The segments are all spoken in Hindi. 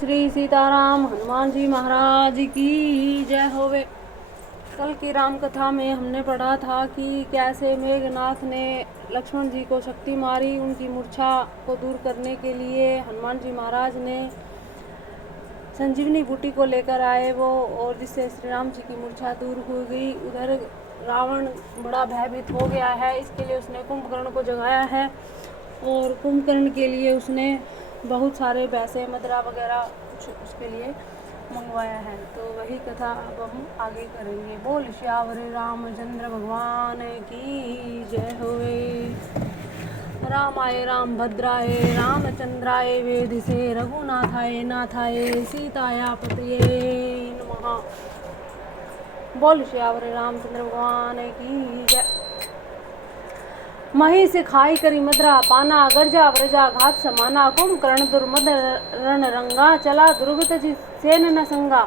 श्री सीताराम हनुमान जी महाराज की जय होवे। कल की राम कथा में हमने पढ़ा था कि कैसे मेघनाथ ने लक्ष्मण जी को शक्ति मारी। उनकी मूर्छा को दूर करने के लिए हनुमान जी महाराज ने संजीवनी बूटी को लेकर आए वो, और जिससे श्री राम जी की मूर्छा दूर हो गई। उधर रावण बड़ा भयभीत हो गया है, इसके लिए उसने कुंभकर्ण को जगाया है और कुंभकर्ण के लिए उसने बहुत सारे पैसे मदरा वगैरह कुछ उसके लिए मंगवाया है। तो वही कथा अब हम आगे करेंगे। बोल श्यावर रामचंद्र भगवान की जय होवे। रामाय राम भद्राय रामचंद्राय वेदिसे रघुनाथाय नाथाय सीताया पतये नमः। बोल श्यावर रामचंद्र भगवान की जय। मही से खाई करी मदरा पाना, गर्जा व्रजा घात समाना। कुंभकर्ण दुर्मद रण रंगा, चला दुर्गत सेन न संगा।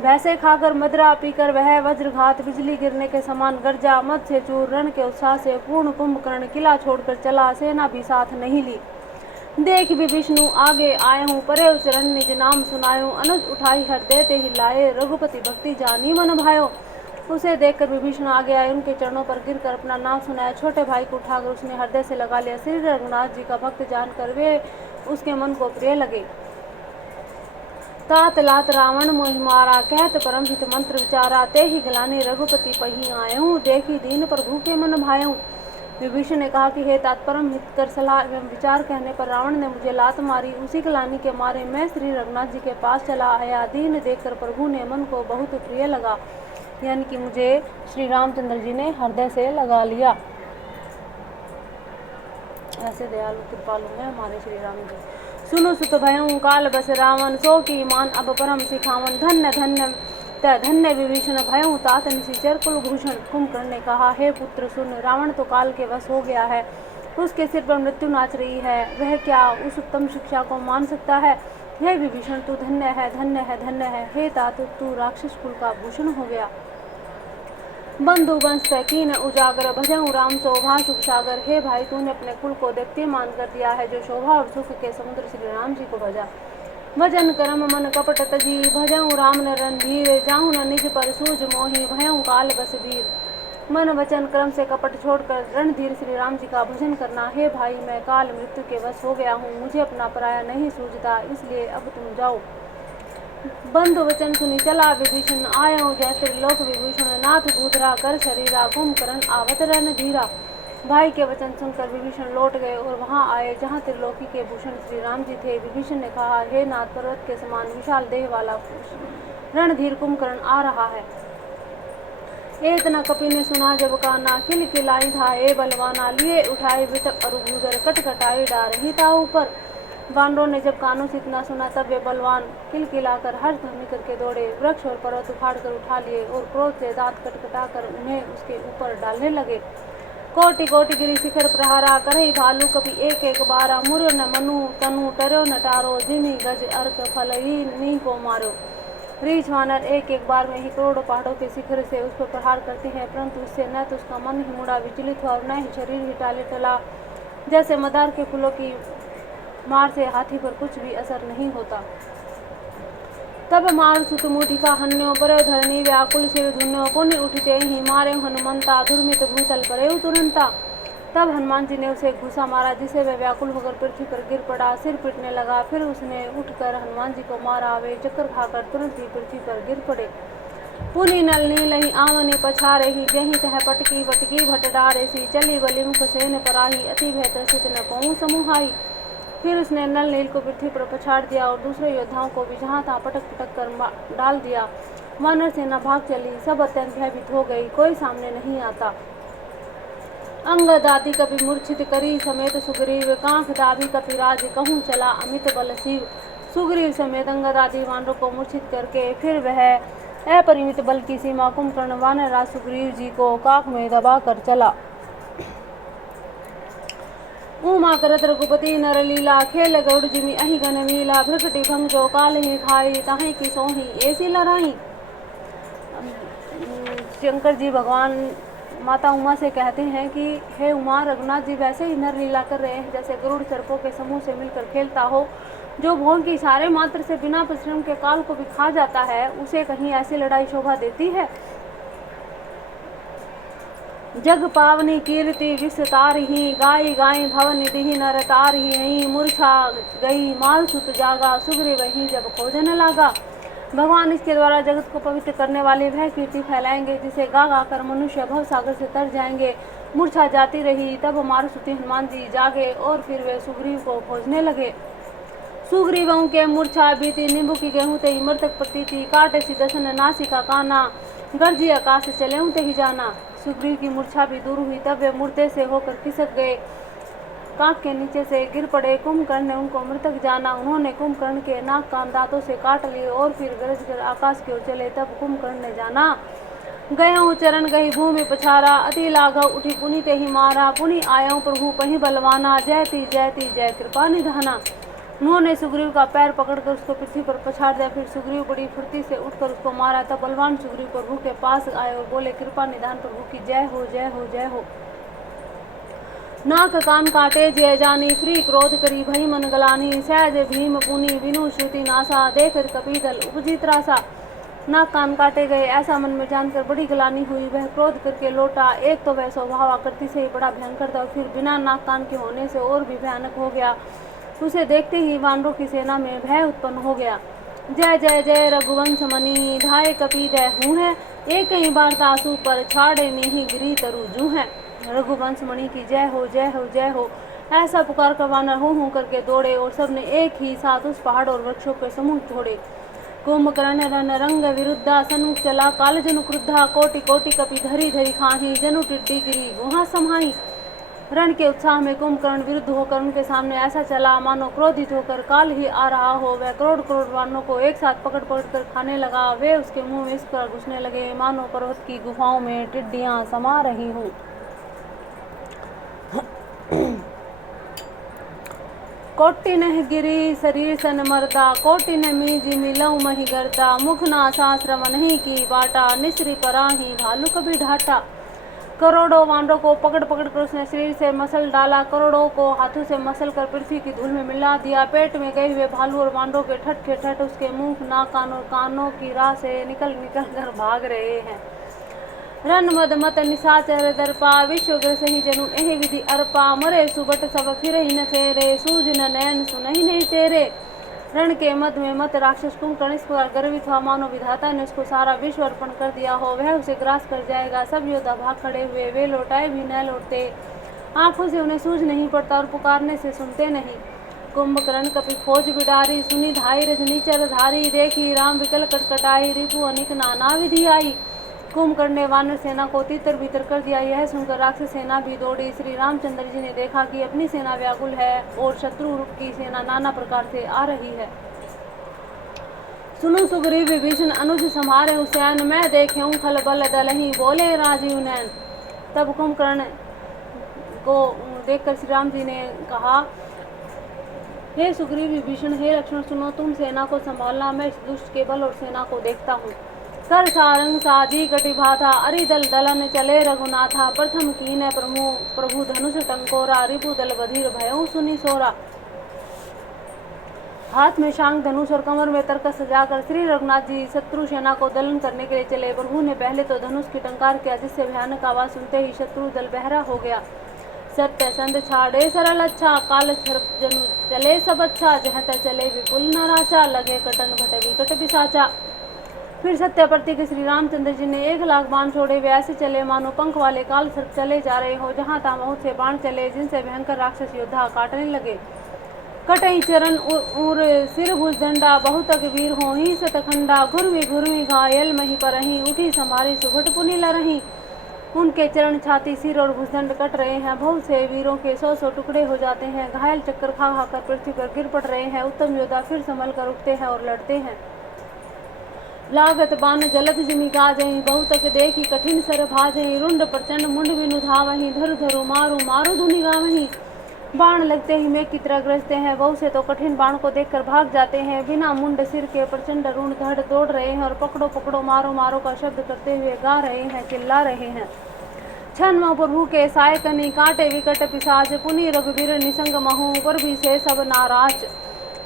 भैंसे खाकर मदरा पीकर वह वज्रघात, बिजली गिरने के समान गर्जा। मद से चूर रण के उत्साह से पूर्ण कुंभकर्ण किला छोड़कर चला, सेना भी साथ नहीं ली। देख भी विष्णु आगे आए हूँ, परे उचरण निज नाम सुनायो। अनुज उठाई हृदय ते हिलाए, रघुपति भक्ति जानी मन भायो। उसे देखकर विभीषण आगे आए, उनके चरणों पर गिरकर अपना नाम सुनाया। छोटे भाई को उठाकर उसने हृदय से लगा लिया। श्री रघुनाथ जी का भक्त जानकर वे उसके मन को प्रिय लगे। तात लात रावण मोहि मारा, कहत परम हित मंत्र विचारा। ते ही गलानी रघुपति पही आयऊँ, देखी दीन प्रभु के मन भायऊँ। विभीषण ने कहा कि हे तात, परम हित कर सलाह एवं विचार कहने पर रावण ने मुझे लात मारी। उसी गलानी के मारे मैं श्री रघुनाथ जी के पास चला आया। दीन देखकर प्रभु ने मन को बहुत प्रिय लगा, यानी कि मुझे श्री रामचंद्र जी ने हृदय से लगा लिया। ऐसे दयालु कृपालु हैं हमारे श्री राम जी। सुनो सुत भयं काल बस रावण, सो की मान अब परम सिखावन। धन्य धन्य धन्य विभीषण भयं तात निशिचर कुलभूषण। कुंभकर्ण ने कहा, हे पुत्र सुन, रावण तो काल के वश हो गया है, उसके सिर पर मृत्यु नाच रही है। वह क्या उस उत्तम शिक्षा को मान सकता है? हे विभीषण, तू धन्य है, धन्य है, धन्य है। हे तात, तू राक्षस कुल का भूषण हो गया। बंधु वंश कीन उजागर, भजऊँ राम शोभा सुख सागर। हे भाई, तूने अपने कुल को दैत्यमान कर दिया है, जो शोभा और सुख के समुद्र श्री राम जी को भजा। भजन करम मन कपट तजी, भजऊँ राम न रणधीर। जाऊँ न निज पर सूझ मोहि, भयऊँ काल बस वीर। मन वचन कर्म से कपट छोड़कर रणधीर श्री राम जी का भजन करना। हे भाई, मैं काल मृत्यु के वश हो गया हूँ, मुझे अपना पराया नहीं सूझता, इसलिए अब तुम जाओ। बंधु वचन सुनी चला विभीषण, आयो जय त्रिलोक विभूषण। नाथ भूधरा कर शरीरा, कुंभकर्ण आवत रण धीरा। भाई के वचन सुनकर विभीषण लौट गए और वहां आए जहां त्रिलोकी के भूषण श्री राम जी थे। विभीषण ने कहा, हे नाथ, पर्वत के समान विशाल देह वाला रणधीर कुंभकर्ण आ रहा है। इतना कपि ने सुना जब काना, किल किलाई था ए बलवाना। लिए उठाए विटप और भूधर, कटकटाई डारही था ऊपर। वानरों ने जब कानों से इतना सुना तब वे बलवान किलकिलाकर हर्ष ध्वनि करके दौड़े, वृक्ष और पर्वत उखाड़ कर उठा लिए और क्रोध से दांत कटकटाकर उन्हें उसके ऊपर डालने लगे। कोटि कोटि गिरी शिखर प्रहारा, करही भालू कपि एक एक बारा। मुर्यो न मनु तनु टर्यो न टारो, जिमी गज अर्क फल ही नी को मारो। रीछ वानर एक एक बार में ही करोड़ों पहाड़ों के शिखर से उस पर प्रहार करते हैं, परंतु इससे न तो उसका मन ही मुड़ा विचलित हुआ और न ही शरीर ही टाले टला। जैसे मदार के फूलों की मार से हाथी पर कुछ भी असर नहीं होता। तब मार सुत मुठिका हन्यो, परे धरणी व्याकुल सिर धुन्यो। पुण्य उठते ही मारे हनुमंता, दुर्मित भूतल परे तुरंता। तब हनुमान जी ने उसे घूसा मारा, जिसे वह व्याकुल होकर पृथ्वी पर गिर पड़ा, सिर पिटने लगा। फिर उसने उठकर हनुमान जी को मारा, वे चक्कर खाकर तुरंत ही पृथ्वी पर गिर पड़े। पुनि नल नीलहि आवनी पछारेहि, जहीं तह पटकी वटकी भट डारेसी। चली बलि मुख सेन पराही, अति भय त्रसित न कहूँ समूहाई। फिर उसने नल नील को पृथ्वी पर पछाड़ दिया और दूसरे योद्धाओं को भी जहाँ तहाँ पटक पटक कर डाल दिया। वानर सेना भाग चली, सब अत्यंत भयभीत हो गई, कोई सामने नहीं आता। अंगद आदि कपि मूर्छित करी, समेत सुग्रीव कांख दाभी कपिराज। कहूँ चला अमित बल शिव। सुग्रीव समेत अंगद आदि वानरों को मूर्छित करके फिर वह अपरिमित बल की सीमा कुंभकर्ण वानरराज सुग्रीव जी को काख में दबा कर चला। उमा करत रघुपति नर लीला, खेल गरुड़ जिमि अहि गन मीला। भ्रकटी भंग जो काल ही खाई, ताहि की सोही ऐसी लड़ाई। शंकर जी भगवान माता उमा से कहते हैं कि हे उमा, रघुनाथ जी वैसे ही नर लीला कर रहे हैं जैसे गरुड़ सर्पों के समूह से मिलकर खेलता हो। जो भोग की सारे मात्र से बिना परिश्रम के काल को भी खा जाता है, उसे कहीं ऐसी लड़ाई शोभा देती है। जग पावनी कीर्ति विस्तारही, गाई गाई भव निधि नर तारही। मूर्छा गई मालसुत जागा, सुग्रीव वहीं जब खोजन लागा। भगवान इसके द्वारा जगत को पवित्र करने वाले वह कीर्ति फैलाएंगे जिसे गा गा कर मनुष्य भव सागर से तर जाएंगे। मूर्छा जाती रही, तब मारुति हनुमान जी जागे और फिर वे सुग्रीव को खोजने लगे। सुग्रीवों के मूर्छा बीती, नींबू की गेहूं ते ही मृतक प्रतीति। काटे सी दसन नासिका काना, गर्जी आकाश चले ते ही जाना। सुग्रीव की मूर्छा भी दूर हुई, तब वे मुर्दे से होकर खिसक गए, कांख के नीचे से गिर पड़े। कुंभकर्ण ने उनको मृतक जाना। उन्होंने कुंभकर्ण के नाक कान दांतों से काट लिए और फिर गरज कर आकाश की ओर चले। तब कुंभकर्ण ने जाना, गयों चरण गही भूमि पछारा। अति लाघव उठी पुनि ते ही मारा, पुनि आयो प्रभु पही बलवाना। जयति जयति जय कृपा निधाना। उन्होंने सुग्रीव का पैर पकड़कर उसको पृथ्वी पर पछाड़ दिया। फिर सुग्रीव बड़ी फुर्ती से उठकर उसको मारा। तब बलवान सुग्रीव प्रभु के पास आए और बोले, कृपा निधान प्रभु की जय हो जय हो जय हो। नाक कान काटे जय जानी, फ्री क्रोध करी भई मन गलानी। सहज भीम पुनि बिनु श्रुति नासा, देख कपीदल उपजी त्रासा। नाक कान काटे गए ऐसा मन में जानकर बड़ी गलानी हुई। वह क्रोध करके लौटा। एक तो वह स्वभाव आकृति से ही बड़ा भयंकर था, फिर बिना नाक कान के होने से और भी भयानक हो गया। उसे देखते ही वानरों की सेना में भय उत्पन्न हो गया। जय जय जय रघुवंश मणि, धाय कपीदय हूँ है। एक ही बार तासु पर छाड़े मीही गिरी तरु जू है। रघुवंश मणि की जय हो जय हो जय हो। ऐसा पुकार कर वानर हूँ करके दौड़े और सबने एक ही साथ उस पहाड़ और वृक्षों के समूह छोड़े। कुंभकर्ण रन रंग विरुद्धा, सन्मुख चला काल जनु क्रुद्धा। कोटि कोटि कपि धरी धरी खाही, जनु टिड्डी गिरी गुहा समाही। रण के उत्साह में कुंभकर्ण विरुद्ध होकर उनके सामने ऐसा चला मानो क्रोधित होकर काल ही आ रहा हो। वह करोड़ करोड़ वानरों को एक साथ पकड़ पकड़ कर खाने लगा। वे उसके मुंह में इस पर घुसने लगे मानो पर्वत की गुफाओं में टिड्डियां समा रही हूँ। कोटिन गिरी शरीर सन मरदा, कोटिन मीज मिलऊ मही गरता। मुख ना शास्त्र मनही की बाटा, निसरी पराही भालू कभी ढाटा। करोड़ों वानरों को पकड़ पकड़ कर उसने शरीर से मसल डाला। करोड़ों को हाथों से मसल कर पृथ्वी की धूल में मिला दिया। पेट में गए हुए भालू और वानरों के ठट के ठट उसके मुंह नाक कान और कानों की राह से निकल निकल कर भाग रहे हैं। रन मद मत निशाचर दर्पा, विश्वग्र सही जनु एहि विधि अर्पा। मरे सुबट सब फिर ही न थेरे, सूझ न नयन सुनहि नहीं तेरे। रण के मद में मत राक्षस कुंभकर्ण इस प्रकार गर्वित हुआ मानो विधाता ने उसको सारा विश्व अर्पण कर दिया हो। वह उसे ग्रास कर जाएगा। सब योद्धा भाग खड़े हुए, वे लौटाए भी न लौटते। आंखों से उन्हें सूझ नहीं पड़ता और पुकारने से सुनते नहीं। कुंभकर्ण कपि खोज बिडारी, सुनी धाई रजनी चर धारी। देखी राम विकल कटकटाई, रिपु अनिक नाना विधि आई। कुंभकर्ण ने वानर सेना को तितर बितर कर दिया। यह सुनकर राक्षस सेना भी दौड़ी। श्री रामचंद्र जी ने देखा कि अपनी सेना व्याकुल है और शत्रु की सेना नाना प्रकार से आ रही है। सुनो सुग्रीव विभीषण अनुज समारे हुसैन, मैं देखे खल बल दलही, बोले राजीव नैन। तब कुंभकर्ण को देखकर श्री राम जी ने कहा, हे सुग्रीव विभीषण, हे लक्ष्मण, सुनो, तुम सेना को संभालना, मैं इस दुष्ट के बल और सेना को देखता हूँ। कर सारंग साजी कटिभाथा, अरिदल दलन चले रघुनाथा। प्रथम कीन प्रभु धनुष टंकोरा, रिपु दल बधिर भयउ सुनि सोरा। हाथ में शांग धनुष और कमर में तरकस सजाकर श्री रघुनाथ जी शत्रु सेना को दलन करने के लिए चले। प्रभु ने पहले तो धनुष की टंकार किया, जिससे भयानक आवाज सुनते ही शत्रु दल बहरा हो गया। सत्य संध छाड़े सरल अच्छा, काल सर्प जनु चले सब अच्छा। जहत चले विपुल नाराचा, लगे कटन भट विकट पिसाचा। फिर सत्य प्रतीक श्री रामचंद्र जी ने 1,00,000 बाण छोड़े। वे ऐसे चले मानो पंख वाले काल सर्प चले जा रहे हो। जहाँ तहाँ बहुत से बाण चले, जिनसे भयंकर राक्षस योद्धा काटने लगे। कटई चरण उर सिर भुजदंडा, बहुतक वीर हो ही सतखंडा। घुर्वी घुर्वी घायल मही परही, उठी समारी सुभट पुनि लरही। उनके चरण छाती सिर और भुजदंड कट रहे हैं। बहुत से वीरों के 100 टुकड़े हो जाते हैं। घायल चक्कर खा खाकर पृथ्वी पर गिर पड़ रहे हैं। उत्तम योद्धा फिर संभल कर उठते हैं और लड़ते हैं। लागत बान जलत जिमि काजहि, बहुतक देखी कठिन सर भाजहि। रुंड प्रचंड मुंड बिनु धावहि, धरु धरु मारु मारु धुनि गावहि। बाण लगते ही मेघ की तरह गरजते हैं। बहुत से तो कठिन बाण को देखकर भाग जाते हैं। बिना मुंड सिर के प्रचंड रुंड धड़ दौड़ रहे हैं और पकड़ो पकड़ो मारो मारो का शब्द करते हुए गा रहे हैं, चिल्ला रहे हैं। छन प्रभु के सायकनी, काटे विकट पिशाच। पुनि रघुवीर निसंग महु, पर भी से सब नाराज।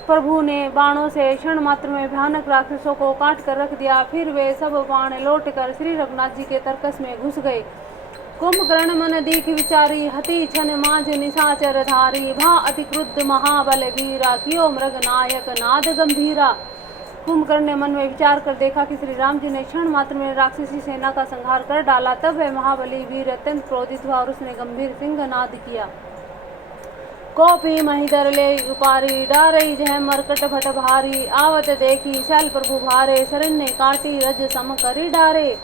प्रभु ने बाणों से क्षण मात्र में भयानक राक्षसों को काट कर रख दिया। फिर वे सब बाण लौटकर श्री रघुनाथ जी के तर्कस में घुस गए। कुंभकर्ण मन दीख विचारी, हति छन मांझ निशाचर धारी। भा अति क्रुद्ध महाबल वीरा, कियो मृग नायक नाद गंभीरा। कुंभकर्ण ने मन में विचार कर देखा कि श्री राम जी ने क्षण मात्र में राक्षसी सेना का संहार कर डाला। तब वह महाबली वीर अत्यंत क्रोधित हुआ और उसने गंभीर सिंह नाद किया। कौपी महिधर ले उपारी, डारई जह मरकट भट भारी। आवत देखी शैल प्रभु भारे, शरण्य काटी रज सम करी डारे।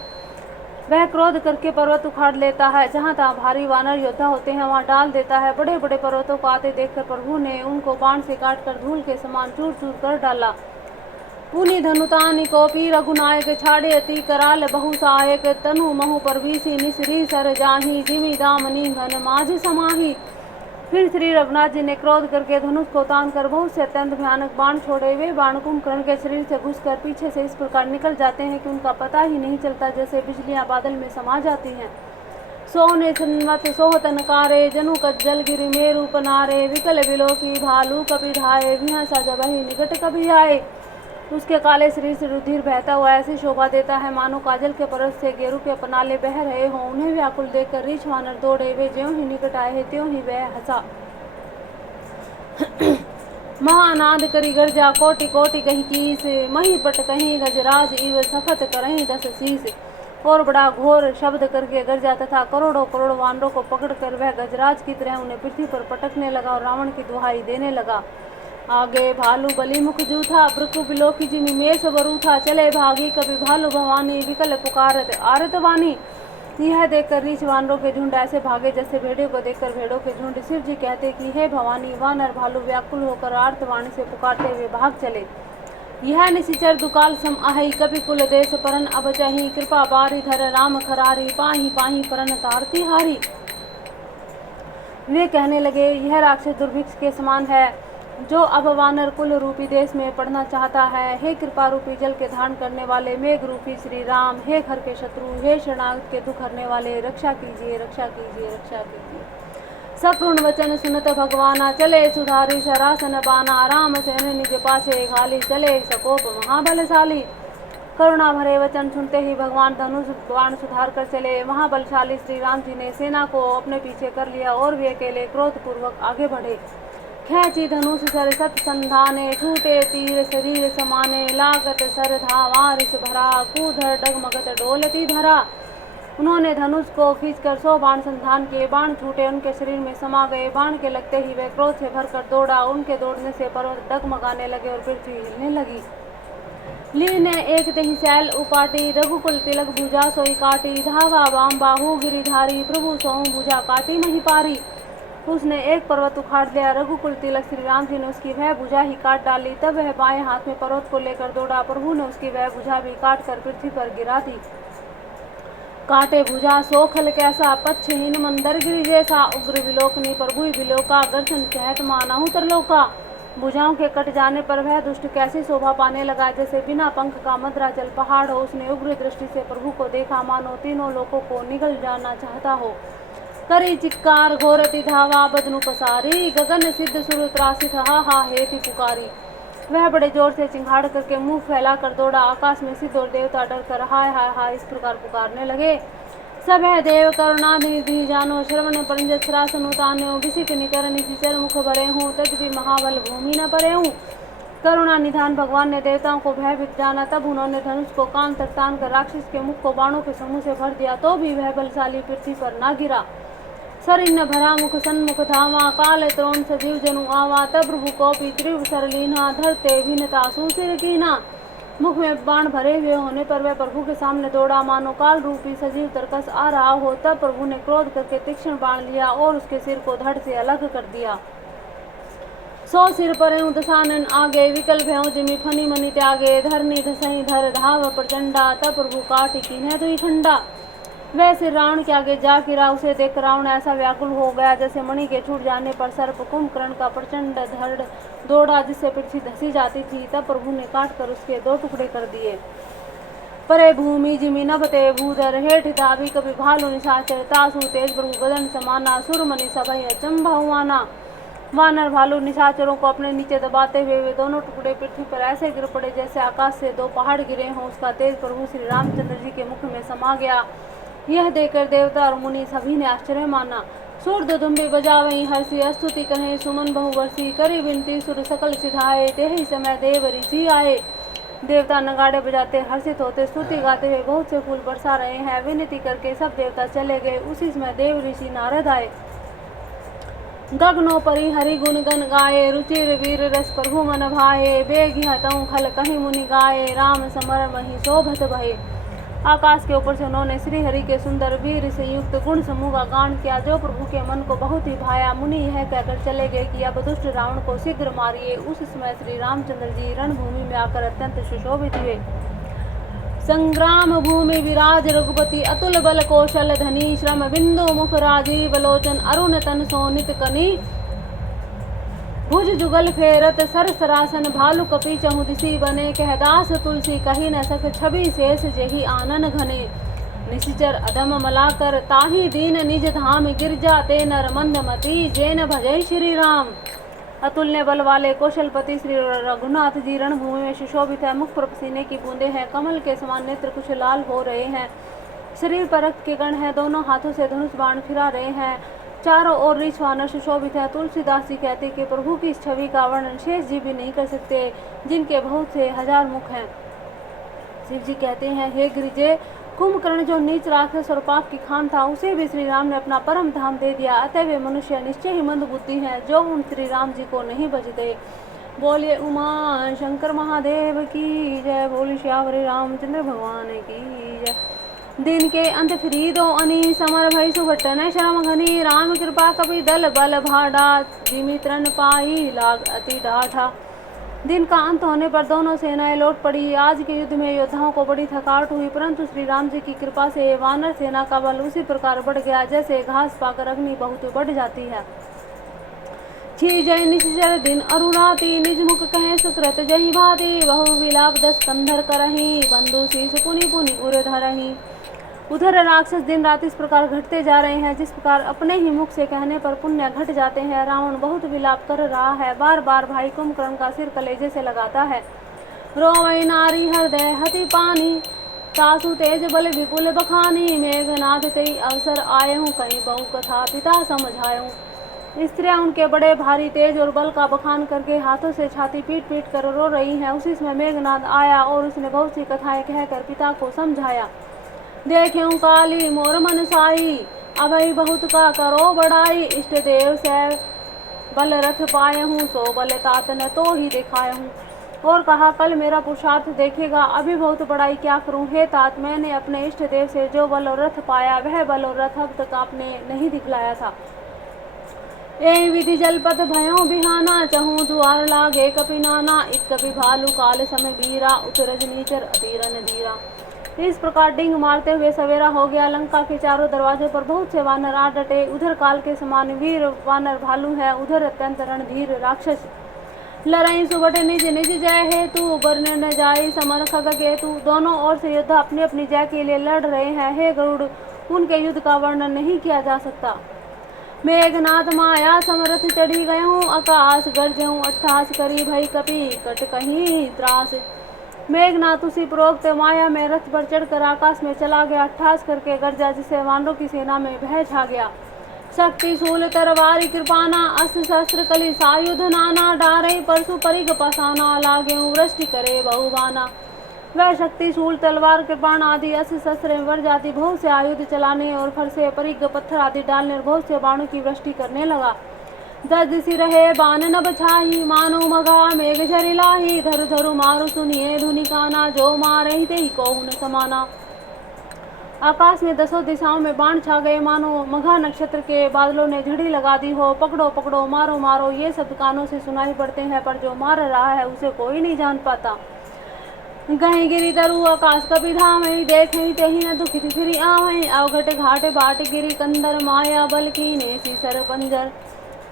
वह क्रोध करके पर्वत उखाड़ लेता है, जहाँ तहाँ भारी वानर योद्धा होते हैं वहाँ डाल देता है। बड़े बड़े पर्वतों को आते देखकर प्रभु ने उनको बाण से काटकर धूल के समान चूर चूर कर डाला। पुनि धनुतानि कौपी रघुनायक, छाड़े अति कराल बहु सहायक। तनु महु परवीसी निसरी सर जाही, जिमि दामनी घन माझ समाही। फिर श्री रघुनाथ जी ने क्रोध करके धनुष को तान कर बहुत से अत्यंत भयानक बाण छोड़े। वे बाण कुंभकर्ण के शरीर से घुसकर पीछे से इस प्रकार निकल जाते हैं कि उनका पता ही नहीं चलता, जैसे बिजलियां बादल में समा जाती हैं। सोने सन्मत सोहतन कारे, जनु कज्जल गिरि मेरु पनारे। विकल बिलोकी भालू कपि धाये, विहसा जबहि निकट कभी आए। उसके काले शरीर से रुधिर बहता हुआ ऐसी शोभा देता है मानो काजल के परस से गेरू के पनाले बह रहे हों। उन्हें व्याकुल देखकर रीछ वानर दौड़े। वे ज्यों ही निकट आए हैं त्यों ही वह हंसा। महानाद करी गर्जा, कोटि कोटि कहीं कीस। मही पट कहीं गजराज, इव सखत करहीं 10 शीस। और बड़ा घोर शब्द करके गर्जा तथा करोड़ों करोड़ वानरों को पकड़कर वह गजराज की तरह उन्हें पृथ्वी पर पटकने लगा और रावण की दुहाई देने लगा। आगे भालू बलि मुख जूथा, ब्रकु बिलोकी जिमि मेष वरूथा। चले भागी कभी भालू भवानी, विकल पुकारत आरत वानी। यह देखकर रीछ वानरों के झुंड ऐसे भागे जैसे भेड़ों को देखकर भेड़ों के झुंड। शिव जी कहते कि हे भवानी, वानर भालू व्याकुल होकर आर्तवाणी से पुकारते हुए भाग चले। यह निशिचर दुकाल सम आहई, कपि कुल देश परन अब चही। कृपा बारी धर राम खरारी, पाही पाही परन तारती हारी। वे कहने लगे, यह राक्षस दुर्भिक्ष के समान है जो अब वानर कुल रूपी देश में पड़ना चाहता है। हे कृपा रूपी जल के धारण करने वाले मेघ रूपी श्री राम, हे घर के शत्रु, हे शरणागत के दुख हरने वाले, रक्षा कीजिए रक्षा कीजिए रक्षा कीजिए। सपूर्ण वचन सुनत भगवाना, चले सुधारी सरासन बाना। राम सेन निज पाछे घाली, चले सकोप महाबलशाली। करुणा भरे वचन सुनते ही भगवान धनुष बाण सुधार कर चले। महाबलशाली श्री राम जी ने सेना को अपने पीछे कर लिया और वे अकेले क्रोधपूर्वक आगे बढ़े। खेची धनुष सर सत संधाने, ठूटे तीर शरीर समाने। लागत सर धावारिस भरा, कूधर डगमगत डोलती धरा। उन्होंने धनुष को खींचकर 100 बाण संधान किए। बाण छूटे उनके शरीर में समा गए। बाण के लगते ही वे क्रोध से भरकर दौड़ा। उनके दौड़ने से पर्वत डगमगाने लगे और पृथ्वी हिलने लगी। लीने एक तही शैल उपाटी, रघुकुल तिलक भुजा सोई काटी। धावा वाम बाहु गिरिधारी, प्रभु सोहु भुजा काटी मही पारी। उसने एक पर्वत उखाड़ लिया। रघुकुल तिलक श्री राम जी ने उसकी वह भुजा ही काट डाली। तब वह बाएं हाथ में पर्वत को लेकर दौड़ा। प्रभु ने उसकी वह भुजा भी काट कर पृथ्वी पर गिरा दी। काटे भुजा सोखल कैसा, पक्षहीन मंदर गिरी जैसा। उग्र विलोकनी प्रभु विलोका, दर्शन कहत माना तरलोका। भुजाओं के कट जाने पर वह दुष्ट कैसी शोभा पाने लगा, जैसे बिना पंख का मद्राचल पहाड़ हो। उसने उग्र दृष्टि से प्रभु को देखा, मानो तीनों लोकों को निगल जाना चाहता हो। करी चिक्कार घोरती धावा, बदनु पसारी। गगन सिद्ध सुर त्रासित, हा हा हेति पुकारी। वह बड़े जोर से चिंगाड़ करके मुंह फैला कर दौड़ा। आकाश में सिद्ध और देवता डर कर हाय हाय हाय इस प्रकार पुकारने लगे। सब है देव करुणा निधि जानो, श्रवण परिंजत सरासन उतान्यो। विसिक निकर निशिचर मुख भरे हूँ, तद्भी महाबल भूमि न परे हूँ। करुणा निधान भगवान ने देवताओं को भयभीत जाना। तब उन्होंने धनुष को कान तक तान कर राक्षस के मुख को बाणों के समूह से भर दिया, तो भी वह बलशाली पृथ्वी पर ना गिरा। सरिन्न भरा मुख सन्मुख धामा, काल त्रोण सजीव जनु आवा। तब प्रभु कौपी त्रिव सरलीना, धरते भिन्नता सुसिर कीना। मुख में बाण भरे हुए होने पर वह प्रभु के सामने दौड़ा, मानो काल रूपी सजीव तरकस आ रहा हो। तब प्रभु ने क्रोध करके तीक्ष्ण बाण लिया और उसके सिर को धड़ से अलग कर दिया। 100 सिर पर दशानन आगे, विकल भयों जिमि फनी मनि त्यागे। धरनी धसई धर धाव प्रचंडा, तब प्रभु काटी कीन्हे दुई खंडा। वह सिर रावण के आगे जा गिरा। उसे देख रावण ऐसा व्याकुल हो गया जैसे मणि के छूट जाने पर सर्प कुंभकर्ण का प्रचंड धड़ दौड़ा, जिससे पृथ्वी धसी जाती थी। तब प्रभु ने काट कर उसके 2 टुकड़े कर दिए। परे भूमि जिमि नभते भूधर, हेठ धावी कभी भालू निशाचर। तासु तेज प्रभु बदन समाना, सुर मनि सभय अचंभा हुआना। वानर भालू निशाचरों को अपने नीचे दबाते हुए वे दोनों टुकड़े पृथ्वी पर ऐसे गिर पड़े जैसे आकाश से दो पहाड़ गिरे हों। उसका तेज प्रभु श्री रामचंद्र जी के मुख में समा गया। यह देखकर देवता और मुनि सभी ने आश्चर्य माना। सुर दुदुम्बी बजावई हर्षि स्तुति कहें सुमन बहुवर्षी करी विनती सुर सकल सिधाए तेहि समय देव ऋषि आए। देवता नगाड़े बजाते हर्षित होते स्तुति गाते हुए बहुत से फूल बरसा रहे हैं। विनती करके सब देवता चले गए। उसी समय देव ऋषि नारद आए। गगनों परि हरि गुण गन गाए रुचिर वीर रस प्रभु मन भाए। बेग हतऊ खल कहीं मुनि गाए राम समर मही शोभत भये। आकाश के ऊपर से उन्होंने श्री हरि के सुंदर वीर से युक्त गुण समूह का गान किया जो प्रभु के मन को बहुत ही भाया। मुनि यह कहकर चले गए कि अब दुष्ट रावण को शीघ्र मारिए। उस समय श्री रामचंद्र जी रणभूमि में आकर अत्यंत सुशोभित हुए। संग्राम भूमि विराज रघुपति अतुल बल कौशल धनी श्रम बिंदु मुख राजीव लोचन अरुण तन सोनित कनी। भुज जुगल फेरत सर सरासन भालु कपि चहु दिसी बने। कहदास तुलसी कही न सक छवि शेष जेहि आनन घने। निशिचर अधम मलाकर ताहि दीन निज धाम गिरजा ते नर मंदमती जेन भजै श्री राम। अतुल्य बल वाले कौशलपति श्री रघुनाथ जी रणभूमि में सुशोभित है। मुख पर पसीने की बूंदे हैं। कमल के समान नेत्र कुछ लाल हो रहे हैं। शरीर पर रक्त के कण हैं। दोनों हाथों से धनुष बाण फिरा रहे हैं। चारों ओर रीछ वानर सुशोभित है। तुलसीदास जी कहते कि प्रभु की इस छवि का वर्णन शेष जी भी नहीं कर सकते जिनके बहुत से हजार मुख हैं। शिव जी कहते हैं हे गिरिजे कुंभकर्ण जो नीच राक्षस और पाप की खान था उसे भी श्री राम ने अपना परम धाम दे दिया। अतः वे मनुष्य निश्चय ही मंद बुद्धि हैं जो उन श्री राम जी को नहीं बजते। बोलिए उमा शंकर महादेव की जय। बोलिए श्यावरी रामचंद्र भगवान की जय। दिन के अंत फिरी दो अनी समर भई सुभटन शर्म घनी। राम कृपा कपि दल बल भाडा दिमित्रन पाई लाग अति डाठा। दिन का अंत होने पर दोनों सेनाएं लौट पड़ी। आज के युद्ध में योद्धाओं को बड़ी थकावट हुई परंतु श्री राम जी की कृपा से वानर सेना का बल उसी प्रकार बढ़ गया जैसे घास पाकर अग्नि बहुत बढ़ जाती है। छी जय निश्चर दिन अरुणाती निज मुख कहें सुकृत जही भाती। बहु विलाप 10 कंधर करही बंधु शीस पुनि पुनि उर धरही। उधर राक्षस दिन रात इस प्रकार घटते जा रहे हैं जिस प्रकार अपने ही मुख से कहने पर पुण्य घट जाते हैं। रावण बहुत विलाप कर रहा है। बार बार भाई कुंभकर्ण का सिर कलेजे से लगाता है। रोवै नारी हृदय हति पानी तासु तेज बल विपुल बखानी। मेघनाथ तेई अवसर आयहूँ कहीं बहु कथा पिता समझायूँ। स्त्रियां उनके बड़े भारी तेज और बल का बखान करके हाथों से छाती पीट पीट कर रो रही हैं। उसी समय मेघनाथ आया और उसने बहुत सी कथाएं कहकर पिता को समझाया। देख्यूं काली मोर मन साई अभय बहुत का करो बड़ाई। इष्ट देव से बल रथ पाए हूँ सो बल तात न तो ही दिखाए हूँ। और कहा कल मेरा पुरुषार्थ देखेगा अभी बहुत बड़ाई क्या करूँ। हे तात मैंने अपने इष्ट देव से जो बल और रथ पाया वह बल और रथ अब तक आपने नहीं दिखलाया था। ए विधि जलपथ भयों बिहाना चहूँ द्वार लागे कपि नाना। इत कपि भालू काल समय बीरा उतरज नीचर अतीरन धीरा। इस प्रकार डिंग मारते हुए सवेरा हो गया। लंका के चारों दरवाजों पर बहुत से वानर आ डटे। उधर काल के समान वीर वानर भालू है उधर अत्यंत रणधीर राक्षस। लड़ाई सुबट निज निज जय हेतु बरन न जाई समर खग केतु। दोनों ओर से योद्धा अपनी अपनी जय के लिए लड़ रहे हैं। हे गरुड़ उनके युद्ध का वर्णन नहीं किया जा सकता। मेघनाथ माया समरथ चढ़ी गयूं आकाश गरजऊं अट्ठास करी भई कपि कट कहीं त्रास। मेघनाथ उसी प्रोक्त माया में रथ पर चढ़कर आकाश में चला गया। अट्ठास करके गरजा जिससे वानरों की सेना में भय छा गया। शक्ति शूल तरवारी कृपाना अस्त्र शस्त्र कलि सायुध नाना। डारे परशु परिग पसाना लागे वृष्टि करे बहुबाना। वह शक्ति शूल तलवार कृपाण आदि अस्त्र शस्त्र वर जाति बहुत से आयुध चलाने और फरसे परिग पत्थर आदि डालने और बहुत से बाणों की वृष्टि करने लगा। दस दिशि रहे बान न बछाई मानो मघा मेघ झरिलाही। धरु धरु मारु सुनिए धुनिकाना जो मारे ही ते कोहु न समाना। आकाश में दसों दिशाओं में बाण छा गए मानो मघा नक्षत्र के बादलों ने झड़ी लगा दी हो। पकड़ो पकड़ो मारो मारो ये शब्द कानों से सुनाई पड़ते हैं पर जो मार रहा है उसे कोई नहीं जान पाता। गही गिरी तरु आकाश कपि धामहि देखहि तेहि न दुखित फिरि आवहि। अवघट घाट बाट गिरी कंदर माया बल कीने सीसर पंजर।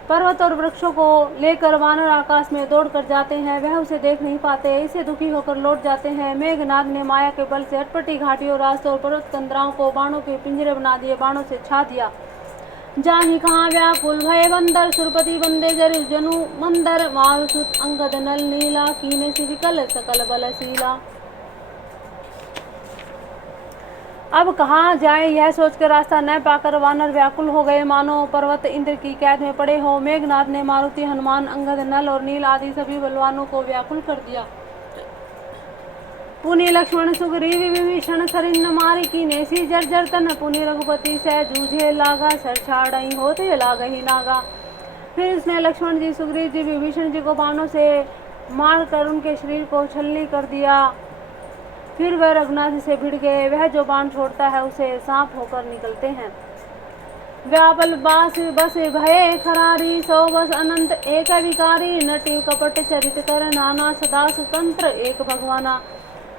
पर्वत और वृक्षों को लेकर वानर आकाश में दौड़ कर जाते हैं वह उसे देख नहीं पाते। इससे दुखी होकर लौट जाते हैं। मेघनाद ने माया के बल से अटपटी घाटियों रास्तों और पर्वत कंदराओं को बाणों के पिंजरे बना दिए बाणों से छा दिया। जाहि कहाँ व्याकुल भय बंदर सुरपति बंदे जरु जनु मंदर मारुसुत अंगद नल नीला कीने से विकल सकल बलशीला। अब कहाँ जाए यह सोचकर रास्ता न पाकर वानर व्याकुल हो गए, मानो पर्वत इंद्र की कैद में पड़े हो। मेघनाथ ने मारुति हनुमान अंगद नल और नील आदि सभी बलवानों को व्याकुल कर दिया। पुनि लक्ष्मण सुग्रीव विभीषण सरिन मारी कीने सी जर्जर तन पुनि रघुपति से जूझे लागा सर छाड़ई होते लागहि नागा। फिर उसने लक्ष्मण जी सुग्रीव जी विभीषण जी को बाणों से मार कर उनके शरीर को छलनी कर दिया। फिर वह रघुनाथ से भिड़ गए। वह जो बाण छोड़ता है उसे सांप होकर निकलते हैं। व्यापल बास बस भय खरारी सौ बस अनंत एक विकारी नटी कपट चरित कर नाना सदा स्वतंत्र एक भगवाना।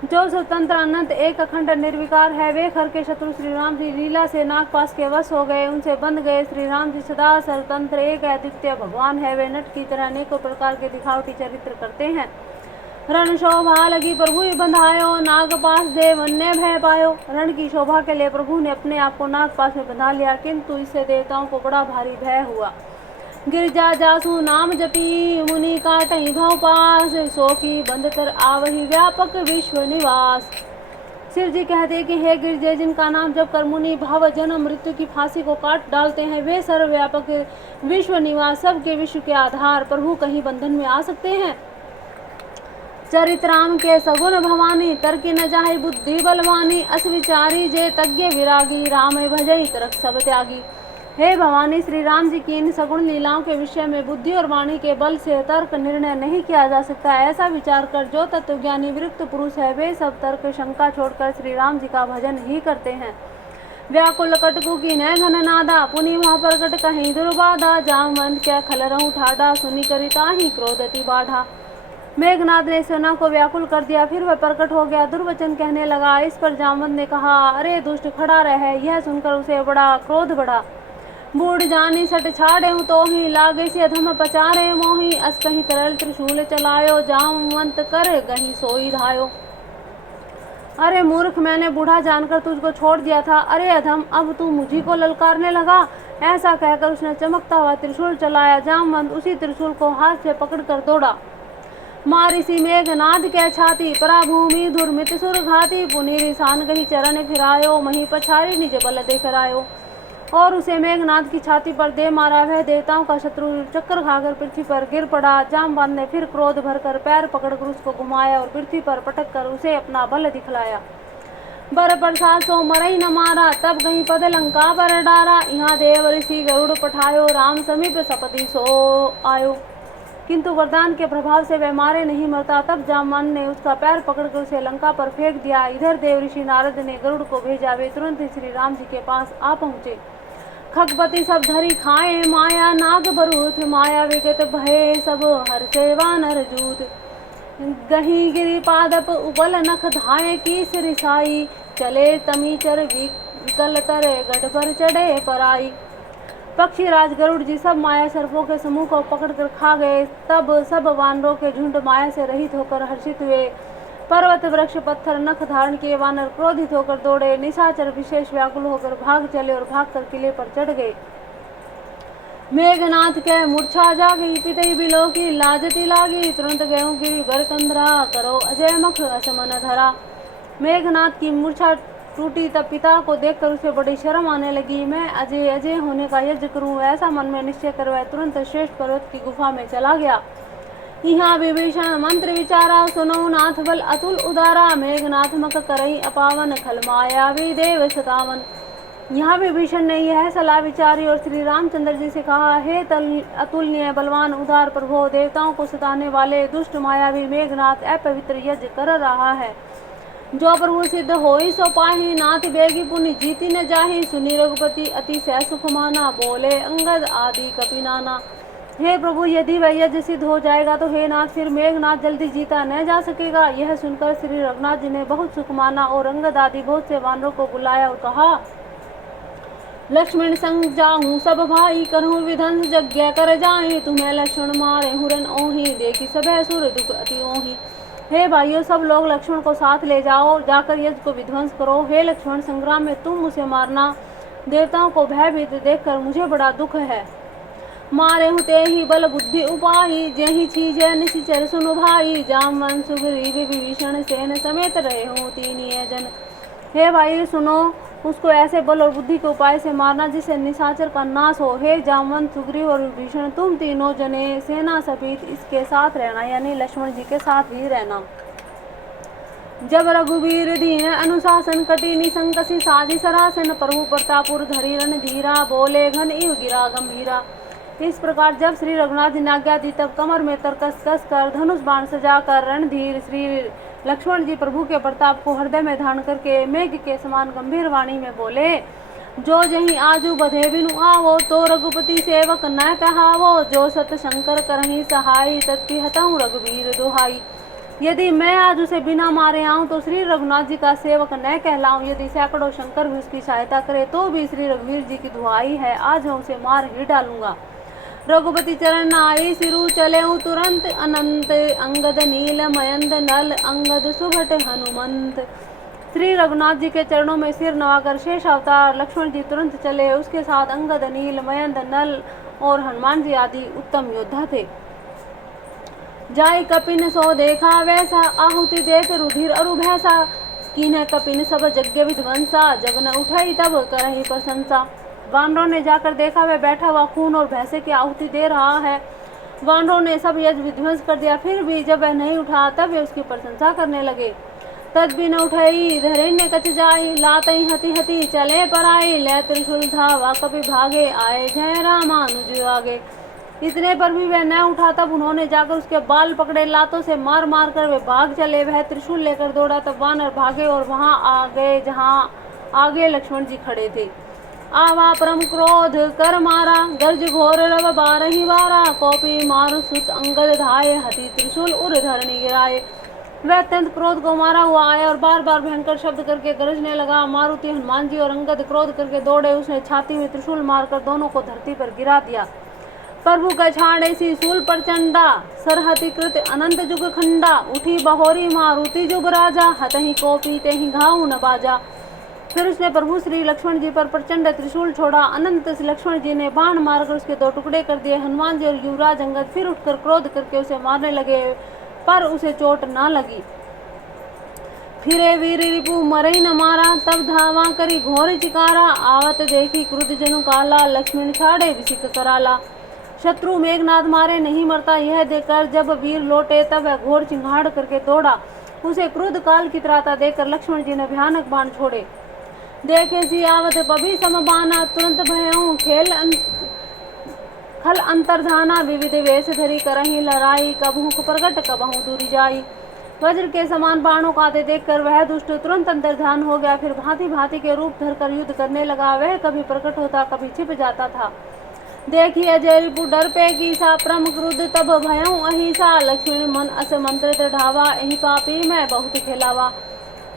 जो स्वतंत्र अनंत एक अखंड निर्विकार है, वे खर के शत्रु श्री राम जी लीला से नागपाश के वश हो गए, उनसे बंध गए। श्री राम जी सदा स्वतंत्र एक अद्वितीय भगवान है। वे नट की तरह अनेकों प्रकार के दिखावटी चरित्र करते हैं। रण शोभा लगी प्रभु बंधायो नागपाश देव ने भय पायो। रण की शोभा के लिए प्रभु ने अपने आप को नागपाश में बंधा लिया, किंतु इससे देवताओं को बड़ा भारी भय हुआ। गिरजा जासु नाम जपी मुनि काटई भव पास सो की बंद तर आवही व्यापक विश्व निवास। शिव जी कहते कि हे गिरजे, जिनका नाम जप कर मुनि भाव जन्म मृत्यु की फांसी को काट डालते हैं, वे सर्वव्यापक विश्व निवास सबके विश्व के आधार प्रभु कहीं बंधन में आ सकते हैं। चरित्राम के सगुन भवानी तरकी न जाहि बुद्धि बलवानी अस विचारी जे तज्ञ विरागी राम भजई तरक सब त्यागी। हे भवानी, श्री राम जी की इन सगुण लीलाओं के विषय में बुद्धि और वाणी के बल से तर्क निर्णय नहीं किया जा सकता। ऐसा विचार कर जो तत्वज्ञानी विरक्त पुरुष है, वे सब तर्क शंका छोड़कर श्री राम जी का भजन ही करते हैं। व्याकुल कटकु की न घन नादा पुनि वहाँ प्रकट कहीं दुर्बाधा जामवंत क्या खल रहूं ठाडा सुनी करिता ही क्रोधति बाढ़ा। मेघनाथ ने सेना को व्याकुल कर दिया, फिर वह प्रकट हो गया, दुर्वचन कहने लगा। इस पर जामवंत ने कहा, अरे दुष्ट खड़ा रहे। यह सुनकर उसे बड़ा क्रोध बढ़ा। बूढ़ जानी सट छाड़े तो ही लागे से अधम पचारे मोही अस कहीं तरल त्रिशूल चलायो जामवंत कर गही सोई धायो। अरे मूर्ख, मैंने बूढ़ा जानकर तुझको छोड़ दिया था। अरे अधम, अब तू मुझी को ललकारने लगा। ऐसा कहकर उसने चमकता हुआ त्रिशूल चलाया। जामवंत उसी त्रिशूल को हाथ से पकड़कर दौड़ा। मारिसी मेघनाद के छाती पराभूमि दुर्मित सुर घाती पुनि रिसान गही चरण फिरायो मही पछारी निज बल देख रायो। और उसे मेघनाद की छाती पर दे मारा। वह देवताओं का शत्रु चक्कर खाकर पृथ्वी पर गिर पड़ा। जामवंत ने फिर क्रोध भरकर पैर पकड़कर उसको घुमाया और पृथ्वी पर पटक कर उसे अपना बल दिखलाया। बर प्रसाद सो मरई न मारा तब कहीं पद लंका पर डारा। यहाँ देव ऋषि गरुड़ पठायो राम समीप सपति सो आयो। किंतु वरदान के प्रभाव से वह मारे नहीं मरता। तब जामवंत ने उसका पैर पकड़कर उसे लंका पर फेंक दिया। इधर देव ऋषि नारद ने गरुड़ को भेजा। वे तुरंत श्री राम जी के पास आ पहुँचे। खगपति सब धरी खाए माया नाग बरूथ माया विगत भय सब हर से वानर जूत। गही गिरी पादप उबल नख धाये की सिरिसाई चले तमीचर विकल तरे गढ़ पर चढ़े पराई। पक्षी राज गरुड़ जी सब माया सर्पों के समूह को पकड़कर खा गए। तब सब वानरों के झुंड माया से रहित होकर हर्षित हुए। पर्वत वृक्ष पत्थर नख धारण किए वानर क्रोधित होकर दौड़े। निशाचर विशेष व्याकुल होकर भाग चले और भागकर किले पर चढ़ गए। मेघनाथ के मूर्छा जागी पितई बिलो की लाजती लागी तुरंत गेहूं गिरी बर कंधरा करो अजय मख असमन धरा। मेघनाथ की मूर्छा टूटी तब पिता को देखकर उसे बड़ी शर्म आने लगी। मैं अजय अजय होने का यज्ञ करूं, ऐसा मन में निश्चय कर वह तुरंत श्रेष्ठ पर्वत की गुफा में चला गया। यहाँ विभीषण मंत्र विचारा सुनो नाथ बल अतुल उदारा। मेघनाथ मक करई अपावन खल मायावी देव सतावन। यहाँ विभीषण ने यह सलाह विचारी और श्री रामचंद्र जी से कहा, हे अतुलनीय बलवान उदार प्रभो, देवताओं को सताने वाले दुष्ट मायावी मेघनाथ अपवित्र यज्ञ कर रहा है। जो प्रभु सिद्ध होई सो पाही नाथ बेगी पुनि जीती न जाही। सुनी रघुपति अति सह सुख माना बोले अंगद आदि कपि नाना। हे प्रभु, यदि वह यज्ञ सिद्ध हो जाएगा तो हे नाथ फिर मेघनाथ जल्दी जीता न जा सकेगा। यह सुनकर श्री रघुनाथ जी ने बहुत सुख माना और अंगद आदि बहुत से वानरों को बुलाया और कहा, लक्ष्मण संग जाऊं सब भाई करूं विधन यज्ञ कर जाए। तुम्हें लक्ष्मण मारे हुरन ओही देखी सभय सुर दुख अति ओही। हे भाइयों, सब लोग लक्ष्मण को साथ ले जाओ, जाकर यज्ञ को विध्वंस करो। हे लक्ष्मण, संग्राम में तुम उसे मारना देवताओं को भयभीत देखकर मुझे बड़ा दुख है। मारे हूँ ते ही बल बुद्धि उपाई, जेहि चीजे निशिचर सुनु भाई। जामवन सुग्रीव विभीषण सेन समेत रहे हूँ तीनिये जन। हे भाई सुनो, उसको ऐसे बल और बुद्धि के उपाय से मारना जिससे निशाचर का नाश हो। हे जामवंत, सुग्रीव और विभीषण, तुम तीनों जने सेना सहित इसके साथ रहना, यानी लक्ष्मण जी के साथ ही रहना। जब रघुवीर दीन अनुशासन, कटी निसंकसी साजी सरासन। प्रभु प्रतापुर धरी रणधीरा, बोले घन इव गिरा गंभीरा। इस प्रकार जब श्री रघुनाथ जी ने आज्ञा दी, तब कमर में तरकस कस कर धनुष बाण सजा कर रणधीर श्री लक्ष्मण जी प्रभु के प्रताप को हृदय में धारण करके मेघ के समान गंभीर वाणी में बोले, जो जहीं आजू बधे बिनु आवो, तो रघुपति सेवक न कहावो। जो सत शंकर करही सहाय, तत्ति हतहु रघुवीर दुहाई। यदि मैं आज उसे बिना मारे आऊं तो श्री रघुनाथ जी का सेवक न कहलाऊं। यदि सैकड़ों शंकर भी उसकी सहायता करे तो भी श्री रघुवीर जी की दुहाई है, आज मैं उसे मार ही डालूंगा। रघुपति चरण आई सिरु चले तुरंत, अनंत अंगद नील मयंद नल, अंगद सुभट हनुमंत। श्री रघुनाथ जी के चरणों में सिर नवाकर शेष अवतार लक्ष्मण जी तुरंत चले। उसके साथ अंगद, नील, मयंद, नल और हनुमान जी आदि उत्तम योद्धा थे। जाय कपिन सो देखा वैसा, आहुति देख रुधिर अरु भैसा। कीन्ह कपिन सब यज्ञ विध्वंसा, जग न उठाई तब करहि प्रशंसा। वानरों ने जाकर देखा वह बैठा हुआ खून और भैंसे की आहुति दे रहा है। वानरों ने सब यज्ञ विध्वंस कर दिया, फिर भी जब वह नहीं उठा तब वे उसकी प्रशंसा करने लगे। तद भी न उठाई धरण्य कच जाई, लातई हति हति चले पर आई। ले त्रिशूल धावा कपि भागे, आए जय रामानुज आगे। इतने पर भी वह न उठा, तब उन्होंने जाकर उसके बाल पकड़े, लातों से मार मार कर वे भाग चले। वह त्रिशूल लेकर दौड़ा, तब वानर भागे और वहां आ गए जहां आगे लक्ष्मण जी खड़े थे। आवा परम क्रोध कर मारा, गर्ज घोर रव बारही बारा। कौपी मारु सुत अंगद धाये, हति त्रिशूल उर धरणी गिराए। वह अत्यंत क्रोध को मारा हुआ आया और बार बार भयंकर शब्द करके गरजने लगा। मारुति, हनुमान जी और अंगद क्रोध करके दौड़े। उसने छाती में त्रिशूल मारकर दोनों को धरती पर गिरा दिया। प्रभु का छाड़े सी सूल प्रचंडा, सरहति कृत अनंत जुग खंडा। उठी बहोरी मारुति जुग राजा, हतहि कौपी तेहि घाव न बाजा। फिर उसने प्रभु श्री लक्ष्मण जी पर प्रचंड त्रिशूल छोड़ा। अनंत लक्ष्मण जी ने बाण मारकर उसके दो टुकड़े कर दिए। हनुमान जी और युवराज अंगद फिर उठकर क्रोध करके उसे मारने लगे, पर उसे चोट न लगी। फिरे वीर रिपु मरई न मारा, तब धावा करी घोर चिकारा। आवत देखी क्रुद्ध जनु काला, लक्ष्मण छाड़े विसिक कराला। शत्रु मेघनाद मारे नहीं मरता, यह देखकर जब वीर लौटे तब वह घोर चिंगाड़ करके दौड़ा। उसे क्रुद्ध काल की त्राता देखकर लक्ष्मण जी ने भयानक बाण छोड़े। देखे सी आवत पभी समबाना, तुरंत भयऊ खेल खल अंतर्धाना। विविध वेश धरी करही लड़ाई, कबहू प्रगट कबहू दूरी जाई। वज्र के समान बाणों का आते देखकर वह दुष्ट तुरंत अंतर्धान हो गया। फिर भांति भांति के रूप धरकर युद्ध करने लगा। वह कभी प्रकट होता, कभी छिप जाता था। देखिए जय रिपु डर पे की सा, परम क्रुद्ध तब भयऊ अहिसा। लक्ष्मण मन अस मंत्रित ढावा, एहि पापी मैं बहुत खेलावा।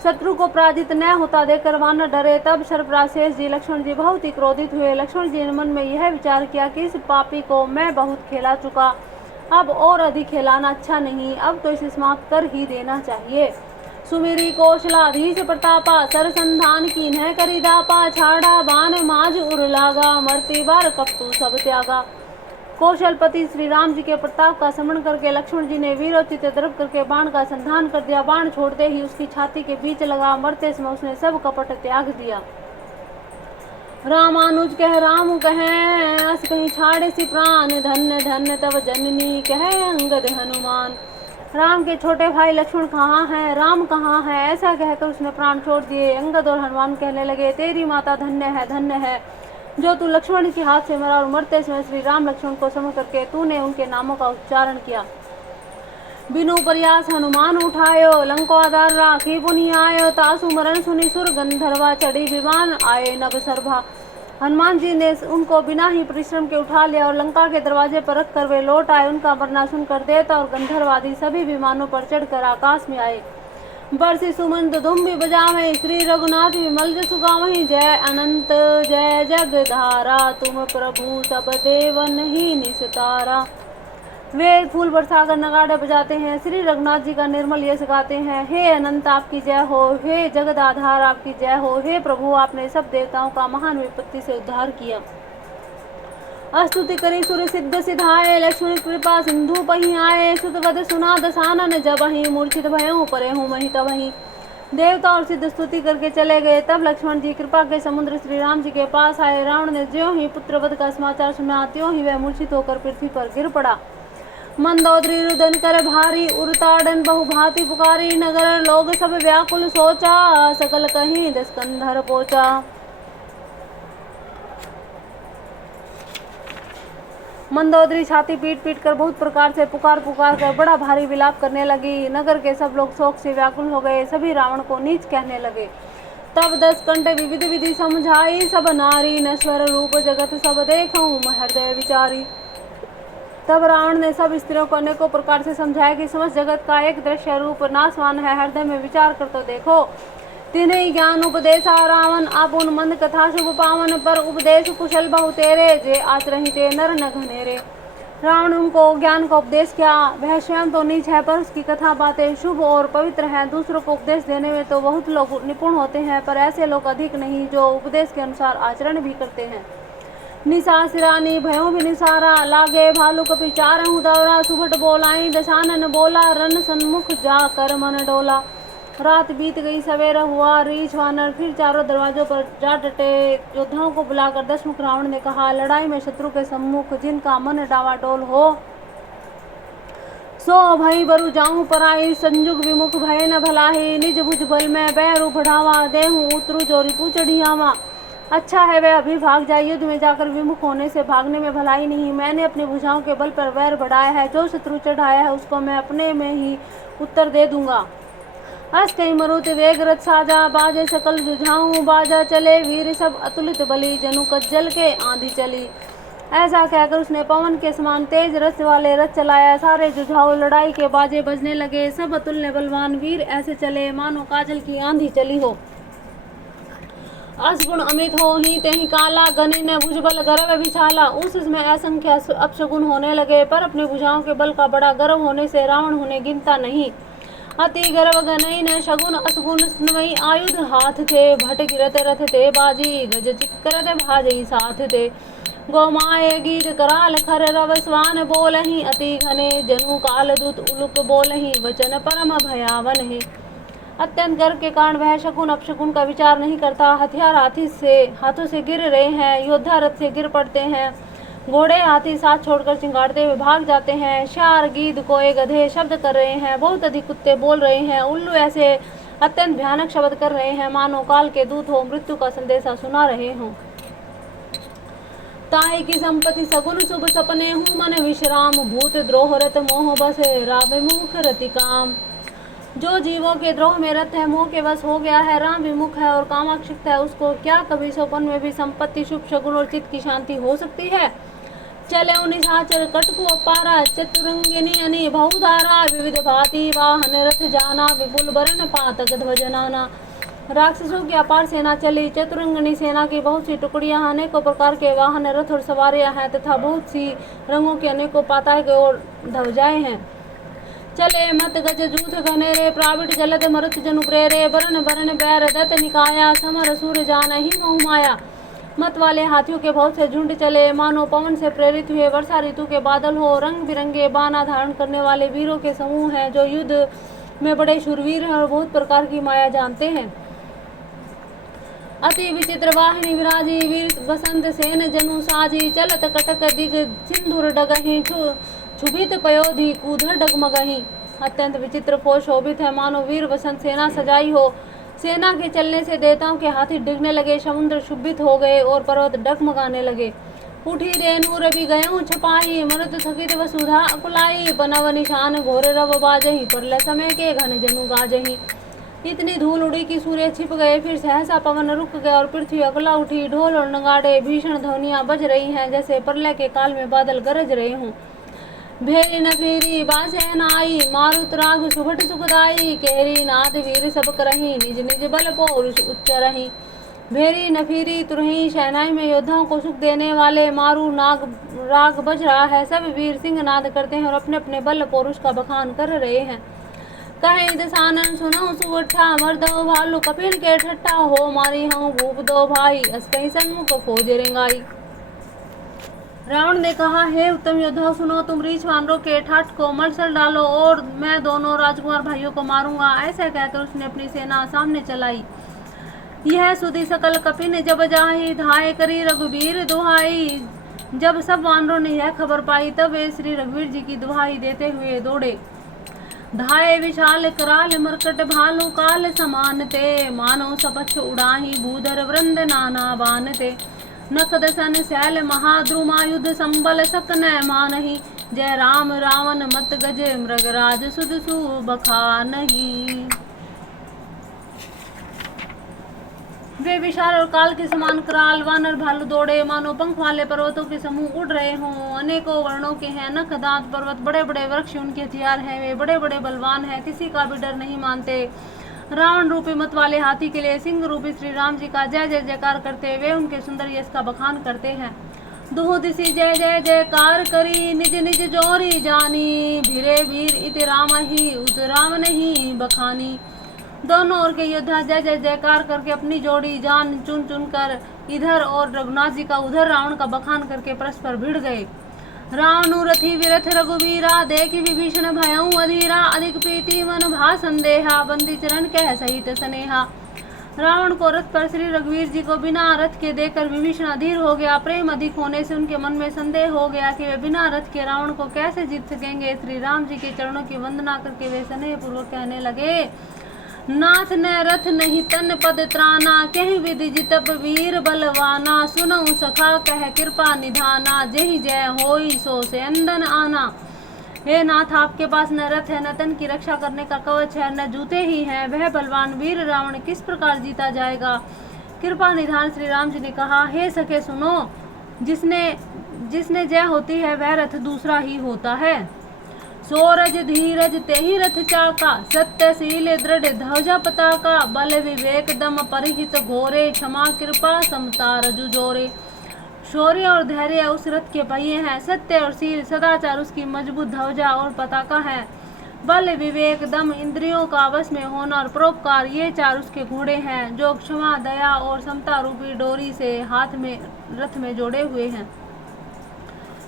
शत्रु को पराजित न होता देखकर वानर डरे। तब सर्पराज जी लक्ष्मण जी बहुत ही क्रोधित हुए। लक्ष्मण जी ने मन में यह विचार किया कि इस पापी को मैं बहुत खेला चुका, अब और अधिक खेलाना अच्छा नहीं। अब तो इसे समाप्त कर ही देना चाहिए। सुमिरी कौशलाधीश प्रतापा, सरसंधान की न करी दापा। छाड़ा बाण माज उर लागा, मरती बार कपटू सब त्यागा। कौशलपति श्री राम जी के प्रताप का स्मरण करके लक्ष्मण जी ने वीरोचित द्रव करके बाण का संधान कर दिया। बाण छोड़ते ही उसकी छाती के बीच लगा। मरते समय उसने सब कपट त्याग दिया। रामानुज कह राम कहे, अस कहीं छाड़े सी प्राण। धन्य धन्य तब जननी कहे अंगद हनुमान। राम के छोटे भाई लक्ष्मण कहाँ हैं, राम कहाँ है, ऐसा कहकर उसने प्राण छोड़ दिए। अंगद और हनुमान कहने लगे, तेरी माता धन्य है जो तू लक्ष्मण के हाथ से मरा और मरते समय श्री राम लक्ष्मण को समझ करके तूने उनके नामों का उच्चारण किया। बिनु प्रयास हनुमान उठायो, लंकोदर राखी पुनि आयो। तासु मरण सुनि सुर गंधर्वा, चढ़ी विमान आए नभ सर्भा। हनुमान जी ने उनको बिना ही परिश्रम के उठा लिया और लंका के दरवाजे पर रख कर वे लौट आए। उनका मरना सुनकर देवता और गंधर्वादी सभी विमानों पर चढ़कर आकाश में आए। बरसी सुमंत दुम्बि बजावहीं, श्री रघुनाथ विमल जसु गावहीं। जय अनंत जय जगधारा, तुम प्रभु सब देवन ही निस्तारा। वे फूल बरसाकर नगाड़े बजाते हैं, श्री रघुनाथ जी का निर्मल यश गाते हैं। हे अनंत आपकी जय हो, हे जगत आधार आपकी जय हो, हे प्रभु आपने सब देवताओं का महान विपत्ति से उद्धार किया। स्तुति करी सुर सिद्ध सिधाए, लक्ष्मण कृपा सिंधु पही आए, सुतवद सुना दसानन जबहि, मूर्छित भयउ परे हूँ मही तबहि। देवता और सिद्ध स्तुति करके चले गए। तब लक्ष्मण जी कृपा के समुद्र श्री राम जी के पास आए। रावण ने ज्यों ही पुत्रवध का समाचार सुना, त्यों ही वह मूर्छित होकर पृथ्वी पर गिर पड़ा। मंदोदरी रुदन कर भारी, उरताड़न बहु भांति पुकारी, नगर लोग सब व्याकुल सोचा, सकल कहीं दस कंधर पोचा। मंदोदरी छाती पीट पीट कर बहुत प्रकार से पुकार पुकार कर बड़ा भारी विलाप करने लगी। नगर के सब लोग शोक से व्याकुल हो गए, सभी रावण को नीच कहने लगे। तब 10 कंठ विविध विधि समझाई, सब नारी नश्वर रूप जगत सब देखऊं हृदय विचारी। तब रावण ने सब स्त्रियों को अनेकों प्रकार से समझाया कि समस्त जगत का एक दृश्य रूप नाशवान है, हृदय में विचार कर तो देखो। तिन्हीं ज्ञान उपदेशा रावण, आपुन मंद कथा शुभ पावन, पर उपदेश कुशल बहु तेरे, जे आचरहि ते नर न घनेरे। रावण उनको ज्ञान का उपदेश किया, वह स्वयं तो नीच है पर उसकी कथा बातें शुभ और पवित्र हैं। दूसरों को उपदेश देने में तो बहुत लोग निपुण होते हैं, पर ऐसे लोग अधिक नहीं जो उपदेश के अनुसार आचरण भी करते हैं। निशा सिरानी भयो भी निसारा, लागे भालू कपि चारहु दौरा, सुभट बोलाई दशानन बोला, रन सन्मुख जा कर मन डोला। रात बीत गई, सवेरा हुआ, रीछ वानर फिर चारों दरवाजों पर जा डटे। योद्धाओं को बुलाकर दशमुख रावण ने कहा, लड़ाई में शत्रु के सम्मुख जिनका मन डावाडोल हो, सो भई बरु जाऊं पराई, संजुग विमुख भय न भलाही, निज भुज बल में बैरु बढ़ावा, देहूं उतरू जो रिपु चढ़ियावा। अच्छा है वह अभी भाग जाए, युद्ध में जाकर विमुख होने से भागने में भलाई नहीं। मैंने अपनी भुजाओं के बल पर वैर बढ़ाया है, जो शत्रु चढ़ाया है उसको मैं अपने में ही उत्तर दे दूंगा। अस कई मरुत वेग रथ साजा, बाजे सकल जुझाऊं बाजा, चले वीर सब अतुलित बली, जनु कज्जल के आंधी चली। ऐसा कहकर उसने पवन के समान तेज रथ वाले रथ चलाया। सारे जुझाऊ लड़ाई के बाजे बजने लगे, सब अतुल्य बलवान वीर ऐसे चले मानो काजल की आंधी चली हो। असगुण अमित हो ही तेहि काला, गनि ने भुजबल गर्व विशाला। उस समय असंख्य अपशगुन होने लगे, पर अपनी भुजाओं के बल का बड़ा गर्व होने से रावण उन्हें गिनता नहीं। अति गर्व गनई न शगुन असगुन स्नवई, आयुध हाथ थे भट गिरत रथ ते बाजी, गज चिक्करत भाजई साथ थे। गोमाए गीत कराल खर रव स्वान बोलहि, अति घने जनु काल दूत उलुक बोलहि, वचन परम भयावन है। अत्यंत गर्व के कारण वह शकुन अपशकुन का विचार नहीं करता। हथियार हाथों से गिर रहे हैं, योद्धा रथ से गिर पड़ते हैं, घोड़े हाथी साथ छोड़कर चिंगाड़ते हुए भाग जाते हैं। शार गीद कोए गधे शब्द कर रहे हैं, बहुत अधिक कुत्ते बोल रहे हैं, उल्लू ऐसे अत्यंत भयानक शब्द कर रहे हैं मानो काल के दूत हो मृत्यु का संदेशा सुना रहे हों। ताई की संपत्ति सगुन शुभ सपने हूँ, मन विश्राम भूत द्रोह रत मोह बस, राम विमुख रति काम। जो जीवों के द्रोह में रत है, मोह के वश हो गया है, राम विमुख है और कामाक्षिक्त है, उसको क्या कभी स्वप्न में भी संपत्ति शुभ शगुन और चित्त की शांति हो सकती है। चले निशाचर कटकु अपारा, चतुरंगिनी अनि बहुधारा, विविध भांति वाहन रथ जाना, विपुल बरन पातक ध्वज नाना। राक्षसों की अपार सेना चली, चतुरंगनी सेना की बहुत सी टुकड़ियां, अनेकों प्रकार के वाहन रथ और सवारियां हैं तथा बहुत सी रंगों की अनेकों पाताएं और ध्वजाएं हैं। चले मत गज जूथ घनेरे, प्राविट जलद मरुत जनु प्रेरे, बरन बरन बैर दत्त निकाया, समर सूर जान ही मोहमाया। मत वाले हाथियों के बहुत से झुंड चले, मानो पवन से प्रेरित हुए वर्षा ऋतु के बादल हो। रंग बिरंगे बाना धारण करने वाले वीरों के समूह हैं, जो युद्ध में बड़े शूरवीर हैं और बहुत प्रकार की माया जानते हैं। अति विचित्र वाहिनी विराजी, वीर बसंत सेन जनु साजी, चलत कटक दिग सिंधुर डगहि, छुभित पयोधि कूधर डगमगहि। अत्यंत विचित्र फौज शोभित है, मानो वीर बसंत सेना सजाई हो। सेना के चलने से देवताओं के हाथी डिगने लगे, समुद्र शुभित हो गए और पर्वत डगमगाने लगे। उठी रेणु रवि गयऊं छपाई, मरुत थकित वसुधा अकुलाई, बनव निशान घोर रव बाजहि, परल समय के घन जनु गाजहि। इतनी धूल उड़ी कि सूर्य छिप गए, फिर सहसा पवन रुक गया और पृथ्वी अकला उठी। ढोल और नगाड़े भीषण ध्वनियां बज रही हैं, जैसे प्रलय के काल में बादल गरज रहे हों। भेरी न भेरी बासे न आई, मारुत राग सुभट सुखदाई, केहरी नाद वीर सब करही, निज निज बल पौरुष उच्च रही। भेरी नफीरी तुरही शहनाई में योद्धाओं को सुख देने वाले मारू नाग राग बज रहा है। सब वीर सिंह नाद करते हैं और अपने अपने बल पौरुष का बखान कर रहे हैं। कहीं दसानन सुनो सुगठा मर्दो भालू कपिल के ठट्ठा हो मारी हूँ भूप दो भाई अस कहीं सन्मुख फौज रेंगाई। रावण ने कहा, हे उत्तम योद्धाओं सुनो, तुम रीछ वानरों के ठाठ को मलसल डालो और मैं दोनों राजकुमार भाइयों को मारूंगा। ऐसा कहकर उसने अपनी सेना सामने चलाई। यह सुधी सकल कपिन जब जाहि धाय करी रघुवीर दुहाई। जब सब वानरों ने यह खबर पाई तब वे श्री रघुवीर जी की दुहाई देते हुए दौड़े। धाये विशाल कराल मरकट भालू काल समान ते मानो सपक्ष उड़ाही भूधर वृंद नाना बान ते। नखदसन शैल महाद्रुमायुध संबल सकन मानहि जय राम रावण मत गज मृगराज सुध सुबखानहि। वे विशाल और काल के समान कराल वानर भालू दौड़े मानो पंख वाले पर्वतों के समूह उड़ रहे हों। अनेकों वर्णों के हैं नख दांत पर्वत, बड़े बड़े वृक्ष उनके हथियार हैं। वे बड़े बड़े बलवान हैं, किसी का भी डर नहीं मानते। रावण रूपी मत वाले हाथी के लिए सिंह रूपी श्री राम जी का जय जय जयकार करते वे उनके सुंदर यश का बखान करते हैं। दुह दिशि जय जय जयकार करी निज निज जोरी जानी भीरे वीर इत राम ही उत राम नहीं बखानी। दोनों ओर के योद्धा जय जय जयकार करके अपनी जोड़ी जान चुन चुन कर इधर और रघुनाथ जी का उधर रावण का बखान करके परस्पर भिड़ गए। रावण रथी विरथ रघुवीरा देखि विभीषण भयऊ अधीरा अधिक प्रीति मन भा संदेहा बंदी चरण कह सहित स्नेहा। रावण को रथ पर श्री रघुवीर जी को बिना रथ के देखकर विभीषण अधीर हो गया। प्रेम अधिक होने से उनके मन में संदेह हो गया कि वे बिना रथ के रावण को कैसे जीत सकेंगे। श्री राम जी के चरणों की वंदना करके वे स्नेह पूर्वक कहने लगे, नाथ न रथ नहीं तन पद त्राना कहीं विधि जितब वीर बलवाना। सुनऊ सखा कह कृपा निधाना जेहि जय होई सो से अंदन आना। हे नाथ, आपके पास न रथ है न तन की रक्षा करने का कवच है न जूते ही हैं। वह बलवान वीर रावण किस प्रकार जीता जाएगा। कृपा निधान श्री राम जी ने कहा, हे सखे सुनो, जिसने जय होती है वह रथ दूसरा ही होता है। सोरज धीरज तेहि रथ चाका सत्यशील दृढ़ ध्वजा पताका। बल विवेक दम परिहित घोरे क्षमा कृपा समता रजु जोरे। शौर्य और धैर्य उस रथ के पहिए हैं, सत्य और शील सदाचार उसकी मजबूत ध्वजा और पताका है। बल विवेक दम इंद्रियों का वश में होना और परोपकार ये चार उसके घोड़े हैं जो क्षमा दया और समता रूपी डोरी से हाथ में रथ में जोड़े हुए हैं।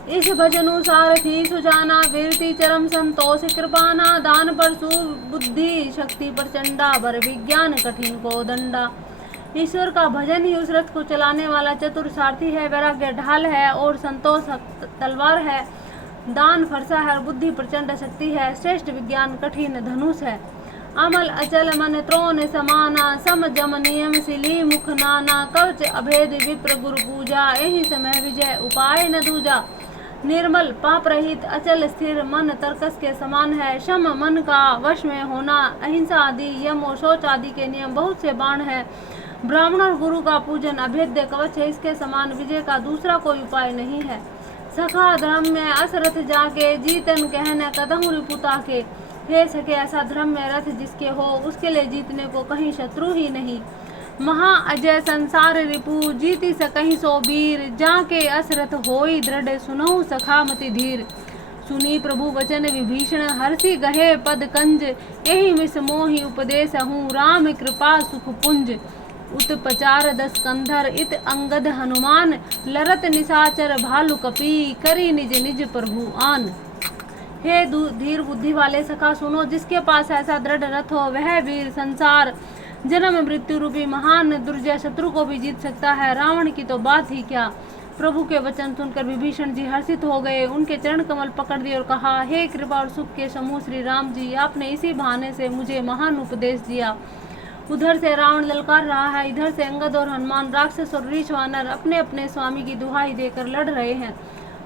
इस भजनु सारथी सुजाना वीरति चरम संतोष कृपाना। दान पर सुबुद्धि शक्ति प्रचंडा बर विज्ञान कठिन को दंडा। ईश्वर का भजन ही उस रथ को चलाने वाला चतुर सारथी है। वैराग्य ढाल है और संतोष तलवार है। दान फरसा है और बुद्धि प्रचंड शक्ति है। श्रेष्ठ विज्ञान कठिन धनुष है। अमल अचल मन त्रोण समाना सम जम नियम सिली मुख नाना। कवच अभेद विप्र गुरु पूजा यही समय विजय उपाय न दूजा। निर्मल पाप रहित अचल स्थिर मन तरकस के समान है। शम मन का वश में होना अहिंसा आदि यम और शौच आदि के नियम बहुत से बाण है। ब्राह्मण और गुरु का पूजन अभेद्य कवच है। इसके समान विजय का दूसरा कोई उपाय नहीं है। सखा धर्म में असरथ जाके जीतन कहने कदहु रिपुता के। हे सके, ऐसा धर्म में रथ जिसके हो उसके लिए जीतने को कहीं शत्रु ही नहीं। महा अजय संसार रिपु जीति सकहीं सो वीर। जाके असरथ होई दृढ़ सुनहु सखामति धीर। सुनी प्रभु वचन विभीषण हर्षि गहे पद कंज। यही मिस मोहि उपदेश हूँ राम कृपा सुख पुंज। उत्पचार दस कंधर इत अंगद हनुमान। लरत निशाचर भालु कपी करी निज निज प्रभु आन। हे धीर बुद्धि वाले सखा सुनो, जिसके पास ऐसा दृढ़ रथ हो वह वीर संसार जन्म मृत्यु रूपी महान दुर्जय शत्रु को भी जीत सकता है। रावण की तो बात ही क्या। प्रभु के वचन सुनकर विभीषण जी हर्षित हो गए। उनके चरण कमल पकड़ दिए और कहा, हे कृपा और सुख के समूह श्री राम जी, आपने इसी बहाने से मुझे महान उपदेश दिया। उधर से रावण ललकार रहा है, इधर से अंगद और हनुमान राक्षस और रीछ वानर अपने अपने स्वामी की दुहाई देकर लड़ रहे हैं।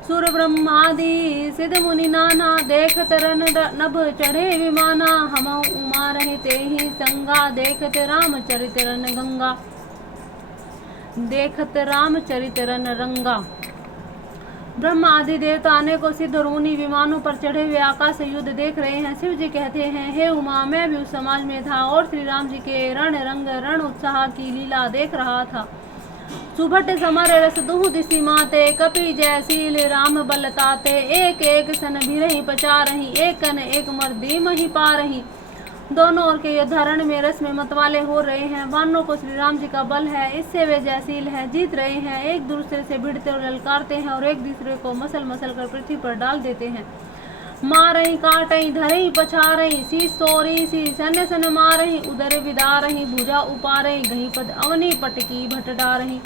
सुर ब्रह्मादि सिद्ध मुनि नाना देखत रन नभ चढ़े विमाना। हम उमा रहे ते ही संगा देखत रामचरित रन गंगा। देखत रामचरित रन रंगा। ब्रह्मा आदि देवता अनेकों सिद्ध और मुनि विमानों पर चढ़े हुए आकाश से युद्ध देख रहे हैं। शिव जी कहते हैं, हे उमा, मैं भी उस समाज में था और श्री राम जी के रण रंग रण उत्साह की लीला देख रहा था। सुभट समर रस दुहु दिशि माते, कपि जयशील राम बलताते, एक एक सन भिरहि पचा रही, एक कन एक मर्दी मही पा रही। दोनों ओर के योद्धा रण में रस में मतवाले हो रहे हैं। वानरों को श्री राम जी का बल है, इससे वे जयशील हैं, जीत रहे हैं। एक दूसरे से भिड़ते और ललकारते हैं और एक दूसरे को मसल मसल कर पृथ्वी पर डाल देते हैं। मारही काटही धरही पछारही, सी सोरी सी सन्य सन मारही, उदर विदारही भुजा उपारही, गही पद अवनी पटकी भट डारही।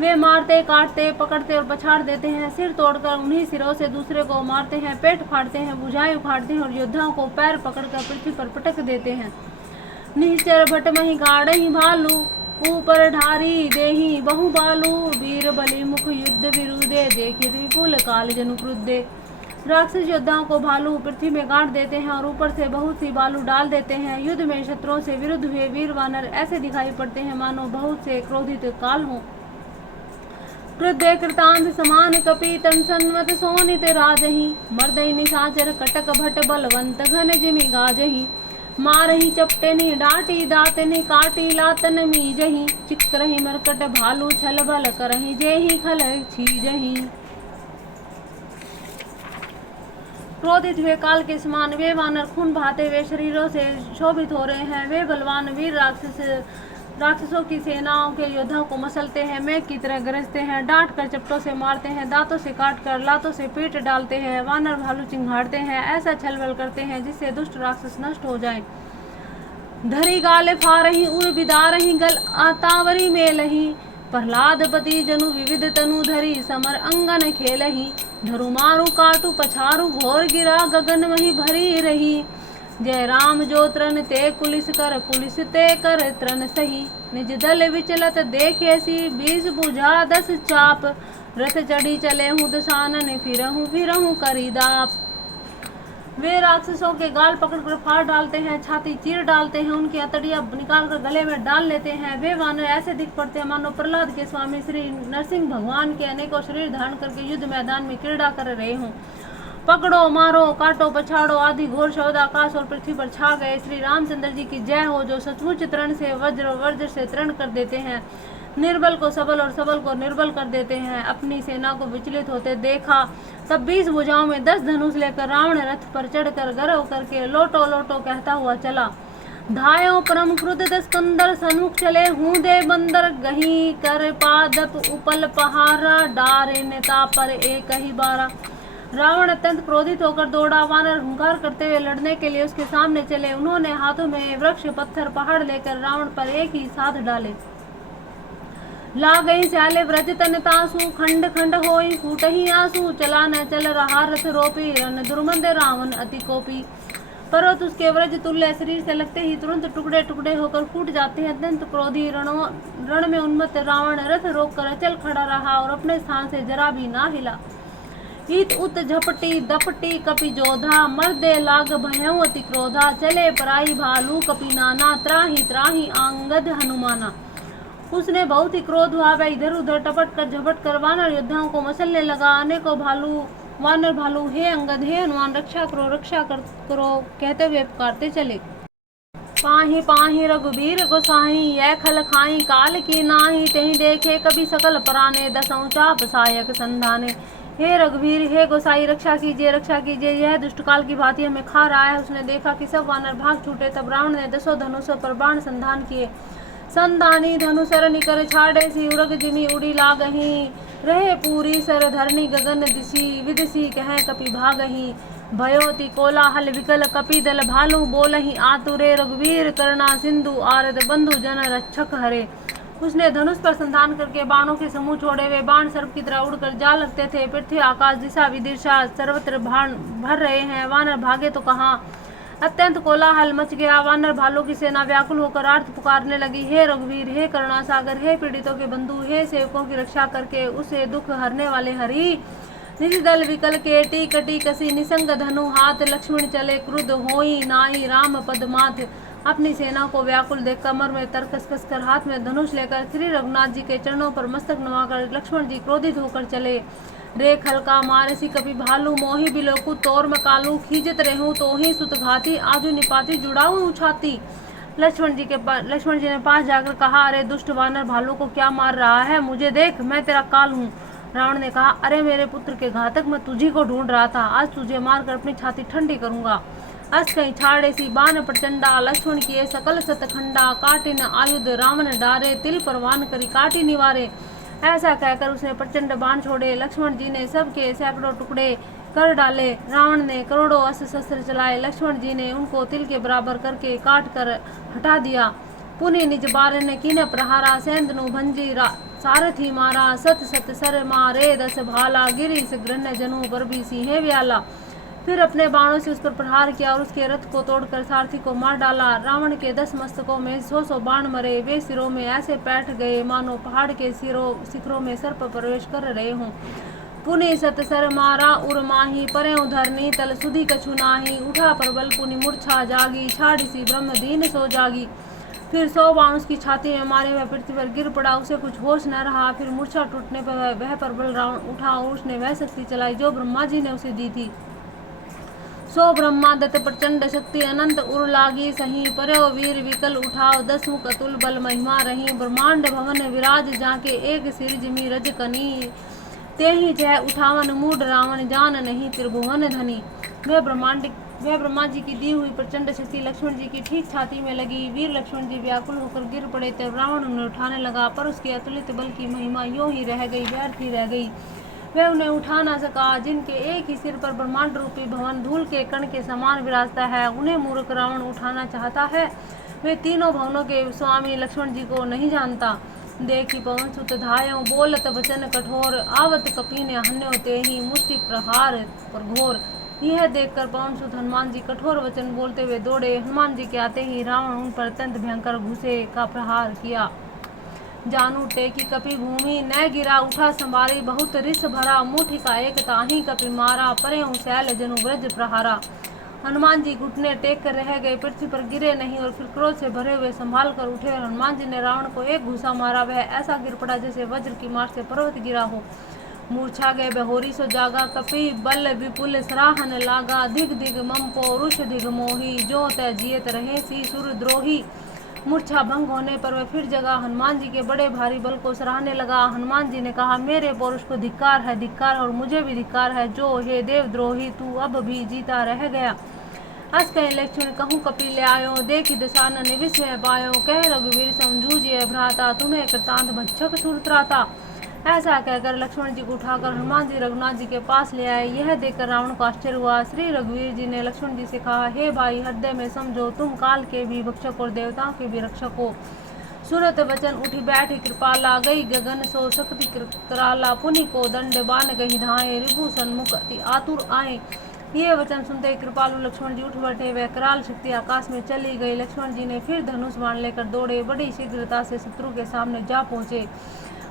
वे मारते काटते पकड़ते और पछाड़ देते हैं, सिर तोड़कर उन्हीं सिरों से दूसरे को मारते हैं, पेट फाड़ते हैं, भुजाएं उखाड़ते हैं और योद्धाओं को पैर पकड़कर पृथ्वी पर पटक देते हैं। निश्चर भटमही गाड़ही भालू, ऊपर ढारी देही बहु बालू, वीर बलि मुख युद्ध विरुदे, देखित विपुल काल जनु क्रुद्धे। राक्षस योद्धाओं को भालू पृथ्वी में गाड़ देते हैं और ऊपर से बहुत सी बालू डाल देते हैं। युद्ध में शत्रुओं से विरुद्ध हुए वीर वानर ऐसे दिखाई पड़ते हैं मानो बहुत से क्रोधित काल हों। क्रुद्धे कृतांत समान कपि तन सन्मत सोनित राजही, मर्दई निशाचर कटक भट बलवंत घन जिमि गाजही। मारही चपटेनि डाटी दातनि, काटी लातन मीजही, चिक्रही मरकट भालू छल बल करही, जेहि खल छीजही। क्रोधित हुए काल के समान वे वानर खून बहाते हुए शरीरों से शोभित हो रहे हैं। वे बलवान वीर राक्षसों की सेनाओं के योद्धाओं को मसलते हैं, मेघ की तरह गरजते हैं, डांट कर चपटों से मारते हैं, दांतों से काट कर लातों से पीट डालते हैं। वानर भालू चिंघाड़ते हैं, ऐसा छलबल करते हैं जिससे दुष्ट राक्षस नष्ट हो जाएं। धरी गाले फारही उर बिदारही, गल आतावरी मेलही, प्रहलाद पति जनु विविध तनु धरी, समर अंगन खेलही। धरु मारू काटू पछारू, घोर गिरा गगन मही भरी रही। जय राम जो त्रन ते कुलिस कर, कुलिस ते कर त्रन सही। निज दल विचलत देखे सी, 20 भुजा 10 चाप, रथ चढ़ी चले हूँ दसानन, फिरहूँ करी दाप। वे राक्षसों के गाल पकड़कर फाड़ डालते हैं, छाती चीर डालते हैं, उनकी अतड़ियां निकालकर गले में डाल लेते हैं। वे वानर ऐसे दिख पड़ते हैं मानो प्रहलाद के स्वामी श्री नरसिंह भगवान के अनेकों शरीर धारण करके युद्ध मैदान में क्रीड़ा कर रहे हों। पकड़ो मारो काटो पछाड़ो आदि घोर शब्द आकाश और पृथ्वी पर छा गए। श्री रामचंद्र जी की जय हो, जो सचमुच तरण से वज्र से तरण कर देते हैं, निर्बल को सबल और सबल को निर्बल कर देते हैं। अपनी सेना को विचलित होते देखा, तब 20 भुजाओं में 10 धनुष लेकर रावण रथ पर चढ़कर गर्व करके लोटो लोटो कहता हुआ चला। धायो परम क्रुद्ध 10 कंदर, सन्मुख चले हूँ दे बंदर, गही कर पादप उपल पहारा, डारे नेता पर एक ही बारा। रावण अत्यंत क्रोधित होकर दौड़ा। वानर हुंकार करते हुए लड़ने के लिए उसके सामने चले। उन्होंने हाथों में वृक्ष पत्थर पहाड़ लेकर रावण पर एक ही साथ डाले। ला गई स्याले व्रज तन तासु, खंड खंड होई फूटही आंसू, चला न चल रहा रथ रोपी, रन दुर्मंद रावण अति कोपी। पर्वत उसके व्रज तुल्य शरीर से लगते ही तुरंत टुकड़े टुकड़े होकर फूट जाते हैं। अत्यंत क्रोधी रण में उन्मत्त रावण रथ रोककर अचल खड़ा रहा और अपने स्थान से जरा भी ना हिला। ईत उत झपटी दपटी कपि जोधा, मर्दे लाग भयं अति क्रोधा, चले पराई भालू कपि नाना, त्राही त्राही आंगद हनुमाना। उसने बहुत ही क्रोध हुआ, वह इधर उधर टपट कर झपट कर वानर योद्धाओं को मसलने लगा। अनेकों वानर भालू हे अंगद हे हनुमान रक्षा करो कहते हुए पुकारते चले। पाही पाही रघुबीर गोसाई, यह खल खाई काल की नाही, तेहि देखे कभी सकल पराने, दसों चाप सायक संधाने। हे रघुवीर हे गोसाई रक्षा कीजिए, यह दुष्टकाल की भांति हमें खा रहा है। उसने देखा कि सब वानर भाग छूटे, तब रावण ने 10 धनुषों पर बाण संधान किए। संधानी धनुसर निकर छाड़े सी, उरग जिमी उड़ी लागही, रहे पूरी सर धरनी गगन दिशी, विदिशी कह कपि भागही। भयोति कोलाहल विकल कपि दल, भालू बोलही आतुरे, रघुवीर करुणा सिंधु आरद बंधु जन रक्षक हरे। उसने धनुष पर संधान करके बाणों के समूह छोड़े। वे बाण सर्प की तरह उड़कर जा लगते थे। पृथ्वी आकाश दिशा विदिशा सर्वत्र बाण भर रहे हैं। वानर भागे तो कहाँ, अत्यंत कोलाहल मच गया। वानर भालू की सेना व्याकुल होकर आर्त पुकारने लगी। हे रघुवीर हे करुणा सागर हे पीड़ितों के बंधु, हे सेवकों की रक्षा करके उसे दुख हरने वाले हरि। निज दल विकल केटी कटी कसी, निसंग धनु हाथ, लक्ष्मण चले क्रुद्ध होई नाही, राम पद माथ। अपनी सेना को व्याकुल देख कमर में तरकस कसकर हाथ में धनुष लेकर श्री रघुनाथ जी के चरणों पर मस्तक नवाकर लक्ष्मण जी क्रोधित होकर चले। रे खलका मारसी कपि भालू मोहि बिलोकु तोर मकालू खींचत रहूं तो ही सुत घाती आजू निपाती जुड़ाऊ छाती। लक्ष्मण जी ने पास जाकर कहा, अरे दुष्ट वानर भालू को क्या मार रहा है, मुझे देख, मैं तेरा काल हूँ। रावण ने कहा, अरे मेरे पुत्र के घातक, मैं तुझी को ढूंढ रहा था, आज तुझे मारकर अपनी छाती ठंडी करूंगा। अस कहीं छाड़े सी बाण प्रचंडा लक्ष्मण किए सकल सतखंडा काटिन आयुध रावण डारे तिल परवान करी काटी निवारे। ऐसा कहकर उसने प्रचंड बाण छोड़े। लक्ष्मण जी ने सबके सैकड़ों टुकड़े कर डाले। रावण ने करोड़ों अस्त्र शस्त्र चलाए। लक्ष्मण जी ने उनको तिल के बराबर करके काट कर हटा दिया। पुनि निज बार ने कीने प्रहारा सेंधनु भंजी सारथी मारा सत सत सर मारे दस भाला गिरी ग्रहण जनु पर भी सिंह व्याला। फिर अपने बाणों से उस पर प्रहार किया और उसके रथ को तोड़कर सारथी को मार डाला। रावण के 10 मस्तकों में 100 बाण मरे। वे सिरों में ऐसे बैठ गए मानो पहाड़ के शिखरों में सर्प प्रवेश कर रहे हों। पुनि सत सर मारा उर माही परे उधरनी तल सुधी कछु नाही उठा परबल पुनि मूर्छा जागी छाड़ी सी ब्रह्म दीन सो जागी। फिर 100 बाण उसकी छाती में मारे, वह पृथ्वी पर गिर पड़ा, उसे कुछ होश न रहा। फिर मूर्छा टूटने पर वह परबल रावण उठा और उसने वह शक्ति चलाई जो ब्रह्मा जी ने उसे दी थी। सो ब्रह्मा दत्त प्रचंड शक्ति अनंत उर लागी सही पर्यो वीर विकल उठाओ 10 मुख अतुल बल महिमा रही। ब्रह्मांड भवन विराज जाके एक सिर जिमी रज कनी ते ही जय उठावन मूड रावण जान नहीं त्रिभुवन धनी। वह ब्रह्मा जी की दी हुई प्रचंड शक्ति लक्ष्मण जी की ठीक छाती में लगी। वीर लक्ष्मण जी व्याकुल होकर गिर पड़े तब रावण उन्हें उठाने लगा, पर उसके अतुलित बल की महिमा यूं ही रह गई, व्यर्थ ही रह गई। वह उन्हें उठा ना सका। जिनके एक ही सिर पर ब्रह्मांड रूपी भवन धूल के कण के समान विराजता है, उन्हें मूर्ख रावण उठाना चाहता है। वे तीनों भवनों के स्वामी लक्ष्मण जी को नहीं जानता। देखी पवन सुत धायो बोलत वचन कठोर आवत कपीने हन्यो ते ही मुष्टि प्रहार पर घोर। यह देखकर पवन सुत हनुमान जी कठोर वचन बोलते हुए दौड़े। हनुमान जी के आते ही रावण उन पर अत्यंत भयंकर घुसे का प्रहार किया। जानू टेकी कपि भूमि न गिरा उठा संभारी बहुत रिस भरा मुठी का एक ताही कपि मारा परे शैल जनु ब्रज प्रहारा। हनुमान जी घुटने टेक कर रह गए, पृथ्वी पर गिरे नहीं और फिर क्रोध से भरे हुए संभाल कर उठे और हनुमान जी ने रावण को एक घुसा मारा। वह ऐसा गिर पड़ा जैसे वज्र की मार से पर्वत गिरा हो। मूर्छा गए बहोरी सो जागा कपि बल विपुल सराहन लागा दिग दिग मम पौरुष दिग मोही जो तय जियत रहे सी सुर द्रोही। मूर्छा भंग होने पर वह फिर जगा हनुमान जी के बड़े भारी बल को सराहने लगा। हनुमान जी ने कहा, मेरे पौरुष को धिक्कार है, धिक्कार, और मुझे भी धिक्कार है जो हे देवद्रोही तू अब भी जीता रह गया। अस कहे लक्ष्मण कहूँ कपि ले आयो देखी दसानन विस्मय पायो कह रघुवीर समझूजिए भ्राता तुम्हें कृतांत भक्षक सुरत्राता। ऐसा कहकर लक्ष्मण जी को उठाकर हनुमान जी रघुनाथ जी के पास ले आए। यह देखकर रावण को आश्चर्य हुआ। श्री रघुवीर जी ने लक्ष्मण जी से कहा, हे भाई, हृदय में समझो, तुम काल के भी भक्षक और देवताओं के भी रक्षक हो। सुरत वचन उठी बैठी कृपाला गई गगन सो शक्ति कराला पुनि को दंड बान गही धाए रिभु सन्मुख अति आतुर आए। ये वचन सुनते कृपालु लक्ष्मण जी उठ बैठे। वह कराल शक्ति आकाश में चली गई। लक्ष्मण जी ने फिर धनुष बाण लेकर दौड़े, बड़ी शीघ्रता से शत्रु के सामने जा पहुंचे।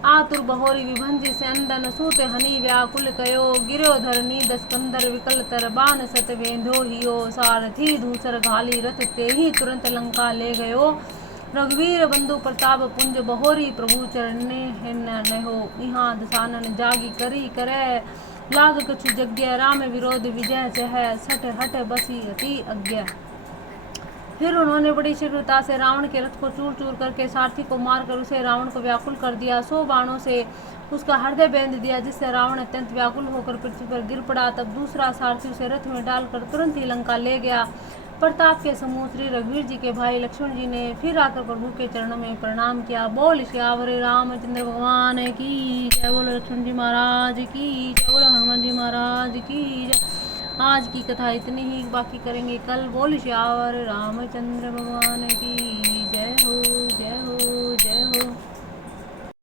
आतुर बहोरी विभंजी सेंदन सूत हनी व्याकुल कयो गिरो धरनी दस्कंदर विकल तर बान सत वेंधो हियो सारथी दूसर घाली रथ ते ही तुरंत लंका ले गयो। रघुवीर बंधु प्रताप पुंज बहोरी प्रभु चरणे न हो इहाँ दसानन जागी करी करे लाग कछु जग्ञ राम विरोध विजय चह सठ हट बसी अति अज्ञ। फिर उन्होंने बड़ी शीघ्रता से रावण के रथ को चूर चूर करके सारथी को मारकर उसे रावण को व्याकुल कर दिया। 100 बाणों से उसका हृदय बेंध दिया, जिससे रावण अत्यंत व्याकुल होकर पृथ्वी पर गिर पड़ा। तब दूसरा सारथी उसे रथ में डालकर तुरंत ही लंका ले गया। प्रताप के समूह श्री रघुवीर जी के भाई लक्ष्मण जी ने फिर आकर प्रभु के चरणों में प्रणाम किया। बोल श्यावर रामचंद्र भगवान की जय, बोलो लक्ष्मण जी महाराज की जय, बोलो हनुमान जी महाराज की जय। आज की कथा इतनी ही, बाकी करेंगे कल। बोल श्यावर रामचंद्र भगवान की जय हो, जय हो।